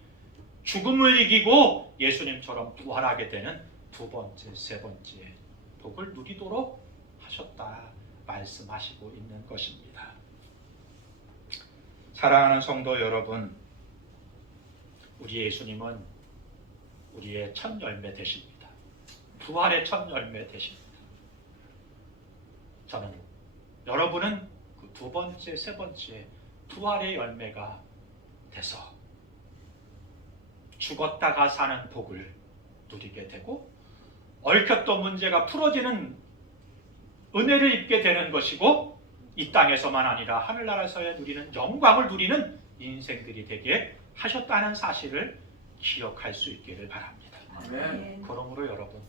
죽음을 이기고 예수님처럼 부활하게 되는 두 번째, 세 번째 복을 누리도록 하셨다 말씀하시고 있는 것입니다. 사랑하는 성도 여러분, 우리 예수님은 우리의 첫 열매 되십니다. 부활의 첫 열매 되십니다. 저는 여러분은 그 두 번째, 세 번째 부활의 열매가 돼서 죽었다가 사는 복을 누리게 되고 얽혔던 문제가 풀어지는 은혜를 입게 되는 것이고 이 땅에서만 아니라 하늘나라에서의 누리는 영광을 누리는 인생들이 되게 하셨다는 사실을 기억할 수 있기를 바랍니다. 아멘. 그러므로 여러분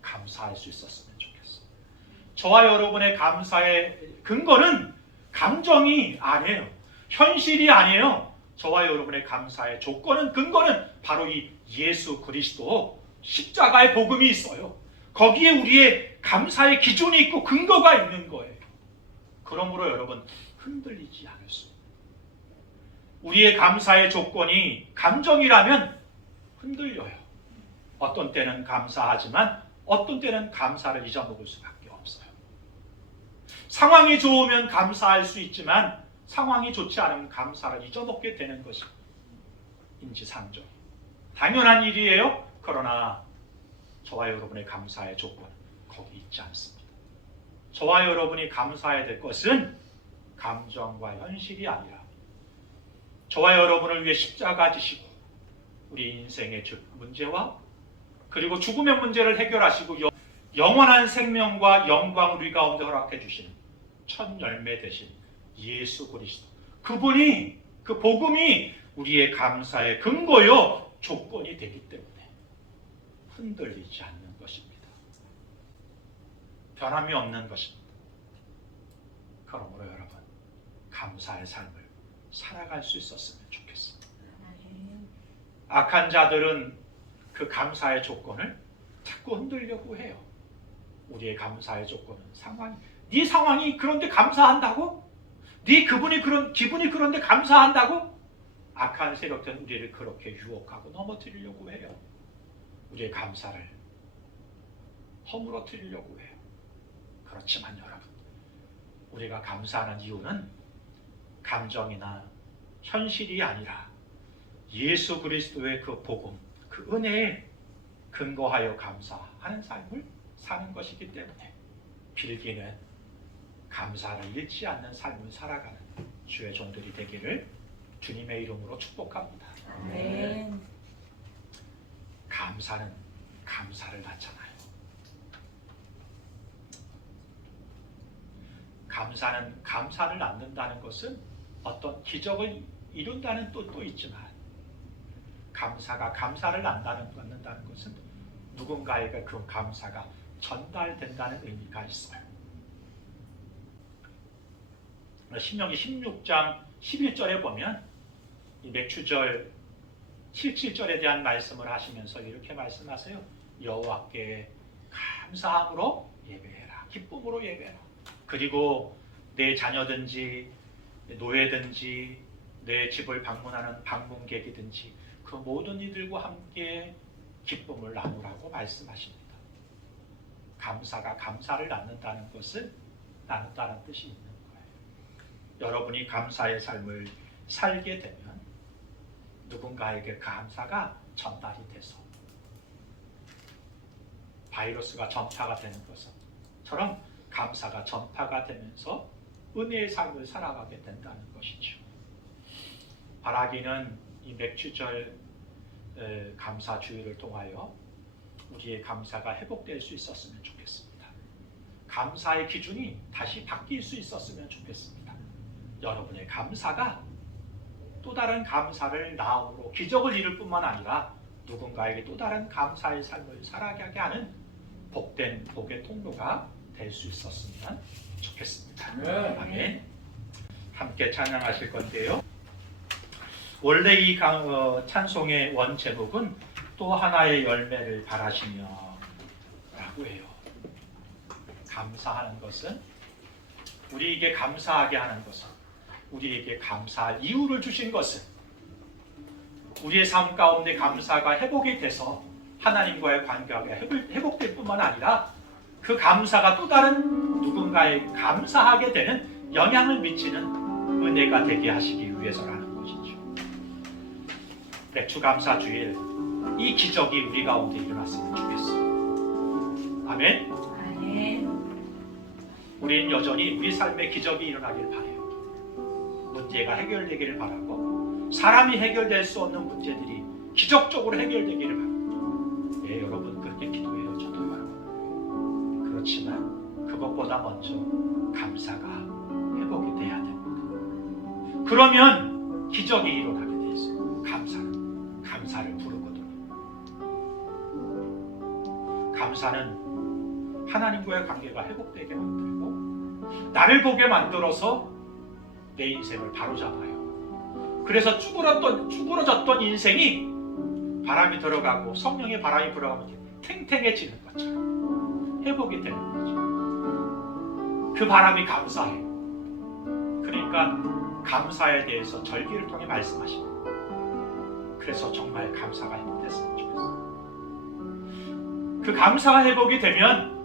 감사할 수 있었으면 좋겠어요. 저와 여러분의 감사의 근거는 감정이 아니에요. 현실이 아니에요. 저와 여러분의 감사의 조건은, 근거는 바로 이 예수 그리스도 십자가의 복음이 있어요. 거기에 우리의 감사의 기준이 있고 근거가 있는 거예요. 그러므로 여러분, 흔들리지 않을 수 있어요. 우리의 감사의 조건이 감정이라면 흔들려요. 어떤 때는 감사하지만 어떤 때는 감사를 잊어먹을 수밖에 없어요. 상황이 좋으면 감사할 수 있지만 상황이 좋지 않으면 감사를 잊어먹게 되는 것이 인지상정. 당연한 일이에요. 그러나 저와 여러분의 감사의 조건 거기 있지 않습니다. 저와 여러분이 감사해야 될 것은 감정과 현실이 아니라 저와 여러분을 위해 십자가 지시고 우리 인생의 문제와 그리고 죽음의 문제를 해결하시고 영원한 생명과 영광을 우리 가운데 허락해 주시는 첫 열매 되신 예수 그리스도, 그분이, 그 복음이 우리의 감사의 근거요 조건이 되기 때문에 흔들리지 않는 것입니다. 변함이 없는 것입니다. 그러므로 여러분, 감사의 삶을 살아갈 수 있었으면 좋겠습니다. 악한 자들은 그 감사의 조건을 자꾸 흔들려고 해요. 우리의 감사의 조건은 상황이, 네 상황이 그런데 감사한다고? 네 기분이 그런데 감사한다고? 악한 세력들은 우리를 그렇게 유혹하고 넘어뜨리려고 해요. 우리의 감사를 허물어뜨리려고 해요. 그렇지만 여러분, 우리가 감사하는 이유는 감정이나 현실이 아니라 예수 그리스도의 그 복음, 그 은혜에 근거하여 감사하는 삶을 사는 것이기 때문에 빌기는 감사를 잃지 않는 삶을 살아가는 주의 종들이 되기를 주님의 이름으로 축복합니다. 아멘. 감사는 감사를 낳잖아요. 감사는 감사를 낳는다는 것은 어떤 기적을 이룬다는 뜻도 있지만, 감사가 감사를 낳는다는 것은 누군가에게 그 감사가 전달된다는 의미가 있어요. 신명기 16장 11절에 보면 이 맥추절 7절에 대한 말씀을 하시면서 이렇게 말씀하세요. 여호와께 감사함으로 예배해라. 기쁨으로 예배해라. 그리고 내 자녀든지 노예든지 내 집을 방문하는 방문객이든지 그 모든 이들과 함께 기쁨을 나누라고 말씀하십니다. 감사가 감사를 낳는다는 것은 나눈다는 뜻이 있는 거예요. 여러분이 감사의 삶을 살게 되면 누군가에게 감사가 전달이 돼서 바이러스가 전파가 되는 것처럼 감사가 전파가 되면서 은혜의 삶을 살아가게 된다는 것이죠. 바라기는 이 맥추절 감사 주일을 통하여 우리의 감사가 회복될 수 있었으면 좋겠습니다. 감사의 기준이 다시 바뀔 수 있었으면 좋겠습니다. 여러분의 감사가 또 다른 감사를 낳음으로 기적을 이룰 뿐만 아니라 누군가에게 또 다른 감사의 삶을 살아가게 하는 복된 복의 통로가 될 수 있었으면 좋겠습니다. 아멘. 함께 찬양하실 건데요. 원래 이 찬송의 원 제목은 또 하나의 열매를 바라시며 라고 해요. 감사하는 것은, 우리에게 감사하게 하는 것은, 우리에게 감사할 이유를 주신 것은, 우리의 삶 가운데 감사가 회복이 돼서 하나님과의 관계가 회복될 뿐만 아니라 그 감사가 또 다른 누군가에 감사하게 되는 영향을 미치는 은혜가 되게 하시기 위해서라는 것이죠. 맥추감사 주일, 이 기적이 우리 가운데 일어났으면 좋겠어요. 아멘. 아멘. 우리는 여전히 우리 삶에 기적이 일어나길 바라요. 문제가 해결되기를 바라고, 사람이 해결될 수 없는 문제들이 기적적으로 해결되기를 바랍니다. 예, 여러분 그렇게 기도해요. 저도요. 그렇지만 그것보다 먼저 감사가 회복이 돼야 됩니다. 그러면 기적이 일어나게 돼 있어요. 감사를 부르거든요. 감사는 하나님과의 관계가 회복되게 합니다. 나를 보게 만들어서 내 인생을 바로잡아요. 그래서 쭈그러졌던 인생이 바람이 들어가고 성령의 바람이 불어가면 탱탱해지는 것처럼 회복이 되는 거죠. 그 바람이 감사해요. 그러니까 감사에 대해서 절기를 통해 말씀하십니다. 그래서 정말 감사가 회복됐으면 좋겠어요. 그 감사가 회복이 되면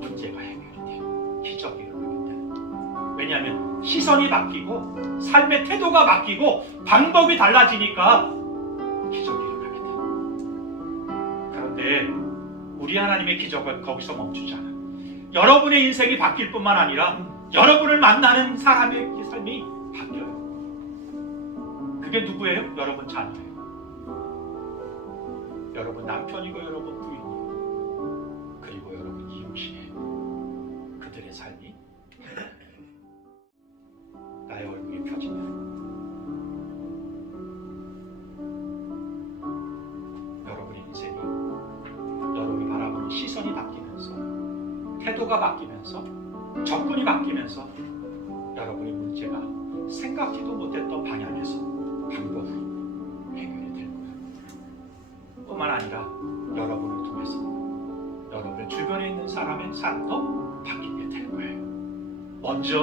문제가 해결이 돼요. 기적이 일어나게 돼요. 왜냐하면 시선이 바뀌고 삶의 태도가 바뀌고 방법이 달라지니까 기적이 일어나게 돼요. 그런데 우리 하나님의 기적은 거기서 멈추지 않아요. 여러분의 인생이 바뀔 뿐만 아니라 여러분을 만나는 사람의 삶이 바뀌어요. 그게 누구예요? 여러분 자녀예요. 여러분 남편이고 여러분 부인이고 그리고 여러분 이웃이에요. 그들의 삶이 나의 얼굴이 펴지면 여러분의 인생이 여러분이 바라보는 시선이 바뀌면서 태도가 바뀌면서 접근이 바뀌면서 여러분의 문제가 생각지도 못했던 방향에서 방법으로 해결이 될 거예요. 뿐만 아니라 여러분을 통해서 여러분 주변에 있는 사람의 삶도 바뀌게 될 거예요. 먼저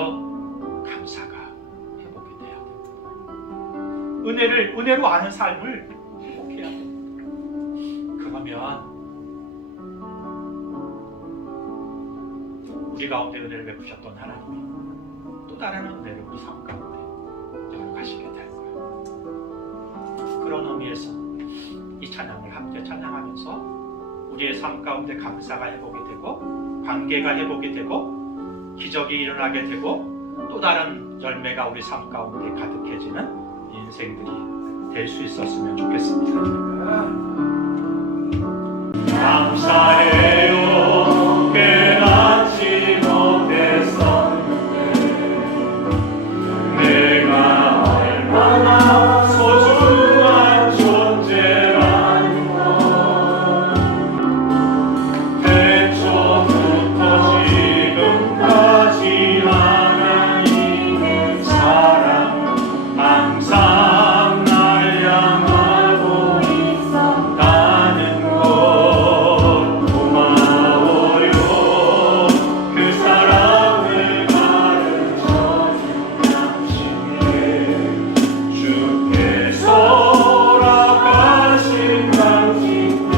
감사가 회복이 돼야 됩니다. 은혜로 아는 삶을 회복해야 됩니다. 그러면 우리 가운데 은혜를 베푸셨던 하나님이 또 다른 은혜를 우리 삶 가운데 열어가시게 될 거예요. 그런 의미에서 이 찬양을 함께 찬양하면서 우리의 삶 가운데 감사가 회복이 되고 관계가 회복이 되고 기적이 일어나게 되고 또 다른 열매가 우리 삶 가운데 가득해지는 인생들이 될 수 있었으면 좋겠습니다. 감사해요. 깨닫지 못했었는데 내가 얼마나 소중한 존재라는 것 태초부터 지금까지 하나님의 사랑 항상 날 향하고 있었다는 것 고마워요. 그 사랑을 가르쳐준 당신께 주께서 돌아가신 당신께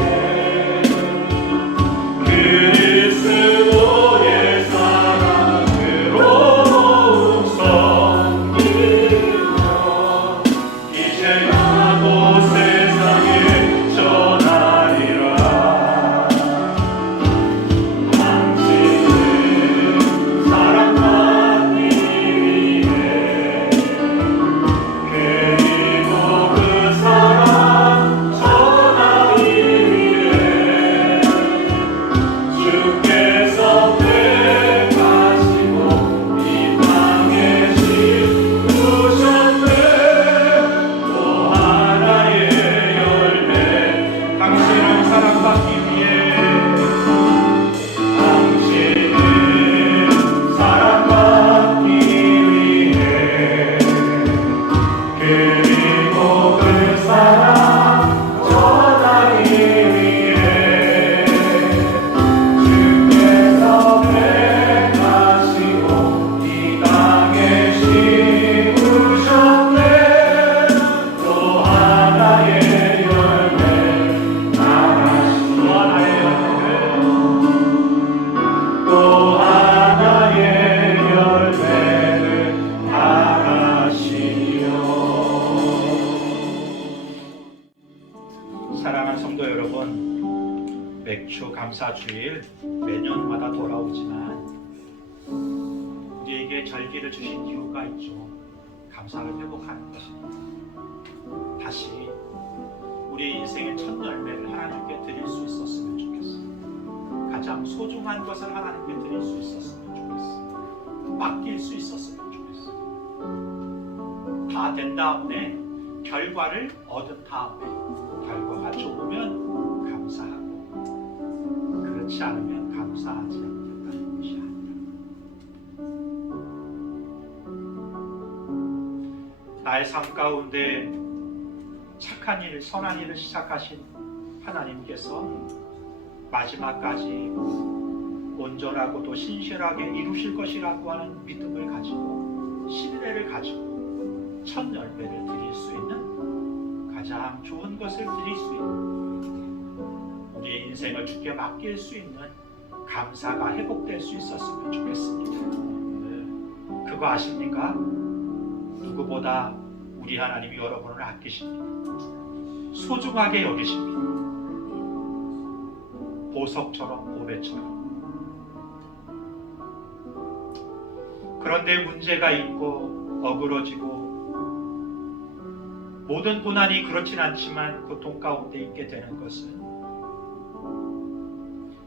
그리스도의 사랑으로 섬기며 이제야도 세상에 전하리라. 당신은 사랑받기 위해 그리고 그 사랑 전하기 위해 주께서 택하시고 이 땅에 심으셨네. 또 하나의 열매 당신은 사랑받기 위해 당신은 사랑받기 위해 그리고 그 사랑 전하기 위해 주께서 택하시고 이 땅에 심으셨네. 또 하나의 열매 나가시오. 또 하나의 열매를 나가시오. 사랑하는 성도 여러분, 맥주 감사주일 매년마다 돌아오지만 우리에게 절기를 주신 이유가 있죠. 감사를 회복하는 것입니다. 다시 우리 인생의 첫 열매를 하나님께 드릴 수 있었으면 좋겠어요. 가장 소중한 것을 하나님께 드릴 수 있었으면 좋겠어요. 맡길 수 있었으면 좋겠어요. 다 된 다음에 결과를 얻은 다음에 결과가 좋으면 감사하고 그렇지 않으면 감사하지 않겠다는 것이 아니라 나의 삶 가운데 착한 일, 선한 일을 시작하신 하나님께서 마지막까지 온전하고도 신실하게 이루실 것이라고 하는 믿음을 가지고 신뢰를 가지고 첫 열매를 드릴 수 있는 가장 좋은 것을 드릴 수 있는 우리의 인생을 주께 맡길 수 있는 감사가 회복될 수 있었으면 좋겠습니다. 그거 아십니까? 누구보다 우리 하나님이 여러분을 아끼십니다. 소중하게 여기십니다. 보석처럼 보배처럼. 그런데 문제가 있고 어그러지고 모든 고난이 그렇진 않지만 고통 가운데 있게 되는 것은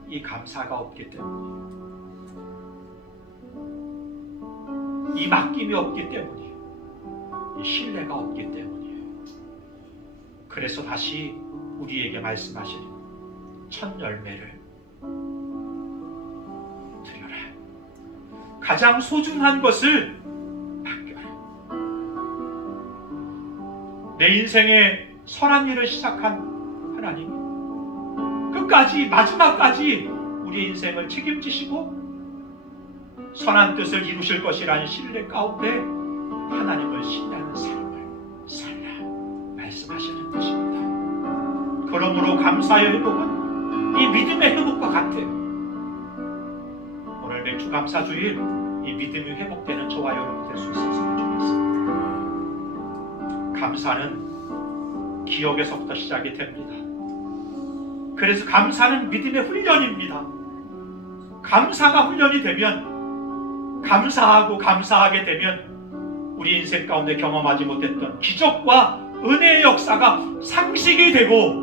이 감사가 없기 때문이에요. 이 맡김이 없기 때문이에요. 이 신뢰가 없기 때문이에요. 그래서 다시 우리에게 말씀하시는 첫 열매를 드려라. 가장 소중한 것을 맡겨라. 내 인생에 선한 일을 시작한 하나님, 끝까지 마지막까지 우리 인생을 책임지시고 선한 뜻을 이루실 것이라는 신뢰 가운데 하나님을 신뢰하는 삶을 살라 말씀하시는 것입니다. 그러므로 감사의 회복은 이 믿음의 회복과 같아요. 오늘 맥주 감사주일 이 믿음이 회복되는 저와 여러분 될 수 있었으면 좋겠습니다. 감사는 기억에서부터 시작이 됩니다. 그래서 감사는 믿음의 훈련입니다. 감사가 훈련이 되면 감사하고 감사하게 되면 우리 인생 가운데 경험하지 못했던 기적과 은혜의 역사가 상식이 되고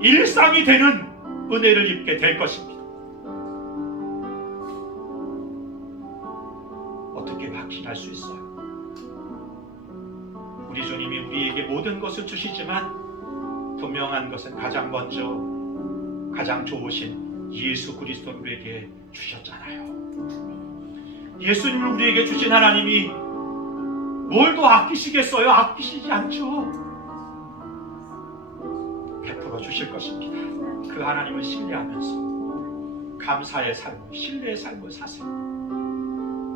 일상이 되는 은혜를 입게 될 것입니다. 어떻게 확신할 수 있어요? 우리 주님이 우리에게 모든 것을 주시지만 분명한 것은 가장 먼저 가장 좋으신 예수 그리스도를 우리에게 주셨잖아요. 예수님을 우리에게 주신 하나님이 뭘 더 아끼시겠어요? 아끼시지 않죠. 베풀어 주실 것입니다. 그 하나님을 신뢰하면서 감사의 삶을, 신뢰의 삶을 사세요.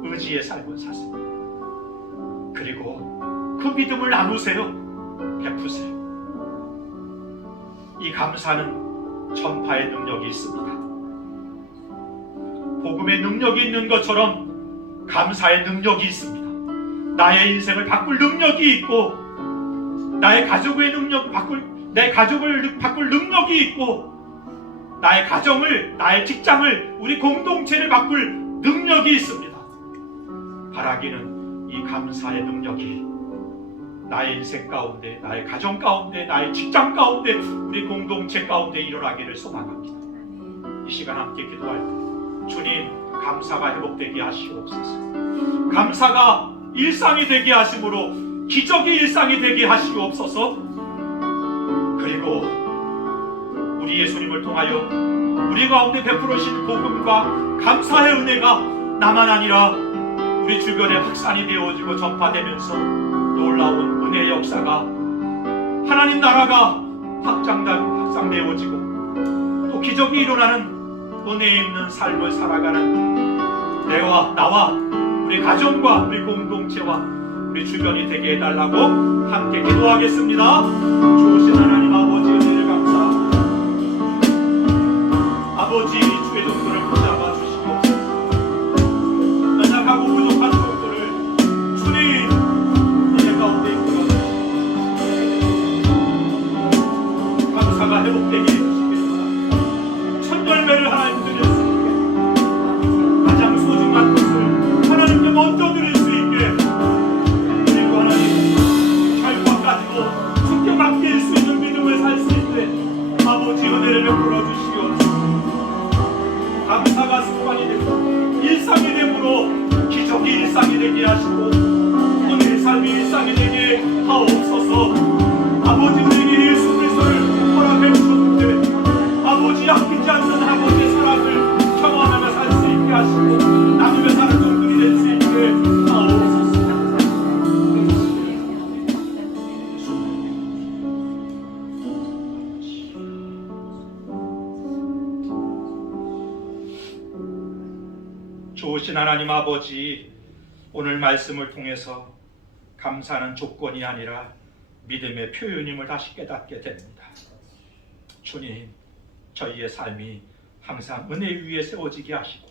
의지의 삶을 사세요. 그리고 그 믿음을 나누세요. 베푸세요. 이 감사는 전파의 능력이 있습니다. 복음의 능력이 있는 것처럼 감사의 능력이 있습니다. 나의 인생을 바꿀 능력이 있고 나의 가족의 내 가족을 바꿀 능력이 있고 나의 가정을, 나의 직장을, 우리 공동체를 바꿀 능력이 있습니다. 바라기는 이 감사의 능력이 나의 인생 가운데, 나의 가정 가운데, 나의 직장 가운데, 우리 공동체 가운데 일어나기를 소망합니다. 이 시간 함께 기도할 때 주님, 감사가 회복되게 하시옵소서. 감사가 일상이 되게 하심으로 기적이 일상이 되게 하시옵소서. 그리고 우리 예수님을 통하여 우리 가운데 베풀으신 복음과 감사의 은혜가 나만 아니라 우리 주변에 확산이 되어지고 전파되면서 놀라운 은혜의 역사가 하나님 나라가 확장되어지고 또 기적이 일어나는 은혜 있는 삶을 살아가는 나와 우리 가정과 우리 공동체와 우리 주변이 되게 해달라고 함께 기도하겠습니다. 좋으신 하나님 아버지 은혜를 감사합니다. 아버지 주의 종들을 붙잡아 주시옵소서. 연약하고 부족한 종들을 주님 은혜 가운데 이끌어 주시옵소서. 감사가 회복되게 해주시길 바랍니다. 첫 열매를 하나님 드렸습니다. 가장 소중한 것을 하나님께 먼저 드릴 수 있게 그리고 하나님 결과까지도 숨겨 맡길 수 있는 믿음을 살 수 있게 아버지 은혜를 베풀어 주시옵소서. 감사가 습관이 되고 일상이 되므로 기적이 일상이 되게 하시고 오늘 삶이 일상이 되게 하옵소서. 아버지 우리에게 예수 그리스도를 허락해 주셨는데 아버지 아끼지 않는 아버지의 사랑을 경험하며 살 수 있게 하시고 나누며 사는 종들이 될 수 있게 하옵소서. 하나님 아버지, 오늘 말씀을 통해서 감사는 조건이 아니라 믿음의 표현임을 다시 깨닫게 됩니다. 주님, 저희의 삶이 항상 은혜 위에 세워지게 하시고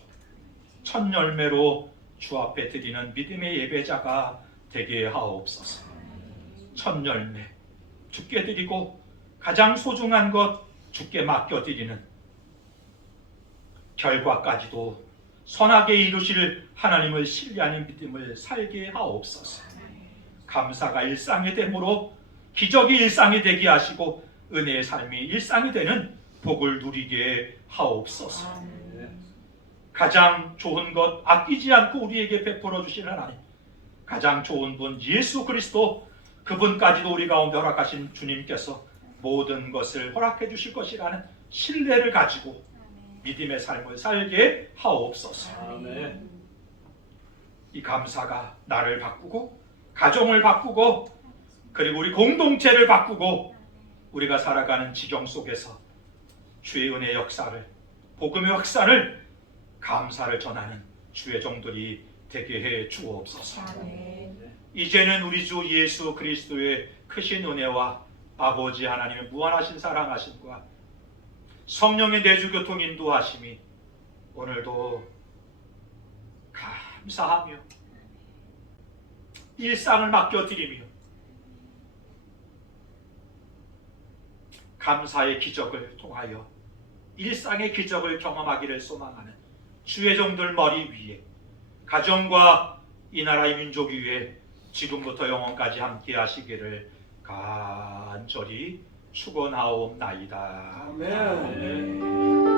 첫 열매로 주 앞에 드리는 믿음의 예배자가 되게 하옵소서. 첫 열매 주께 드리고 가장 소중한 것 주께 맡겨드리는 결과까지도 선하게 이루실 하나님을 신뢰하는 믿음을 살게 하옵소서. 감사가 일상이 되므로 기적이 일상이 되게 하시고 은혜의 삶이 일상이 되는 복을 누리게 하옵소서. 가장 좋은 것 아끼지 않고 우리에게 베풀어 주신 하나님, 가장 좋은 분 예수 그리스도, 그분까지도 우리 가운데 허락하신 주님께서 모든 것을 허락해 주실 것이라는 신뢰를 가지고 믿음의 삶을 살게 하옵소서. 아멘. 이 감사가 나를 바꾸고 가정을 바꾸고 그리고 우리 공동체를 바꾸고 우리가 살아가는 지경 속에서 주의 은혜의 역사를, 복음의 역사를, 감사를 전하는 주의 종들이 되게 해 주옵소서. 이제는 우리 주 예수 그리스도의 크신 은혜와 아버지 하나님의 무한하신 사랑하심과 성령의 내주 교통 인도하심이 오늘도 감사하며 일상을 맡겨드리며 감사의 기적을 통하여 일상의 기적을 경험하기를 소망하는 주의 종들 머리 위에, 가정과 이 나라의 민족 위에 지금부터 영원까지 함께 하시기를 간절히 축원하옵나이다. 아멘.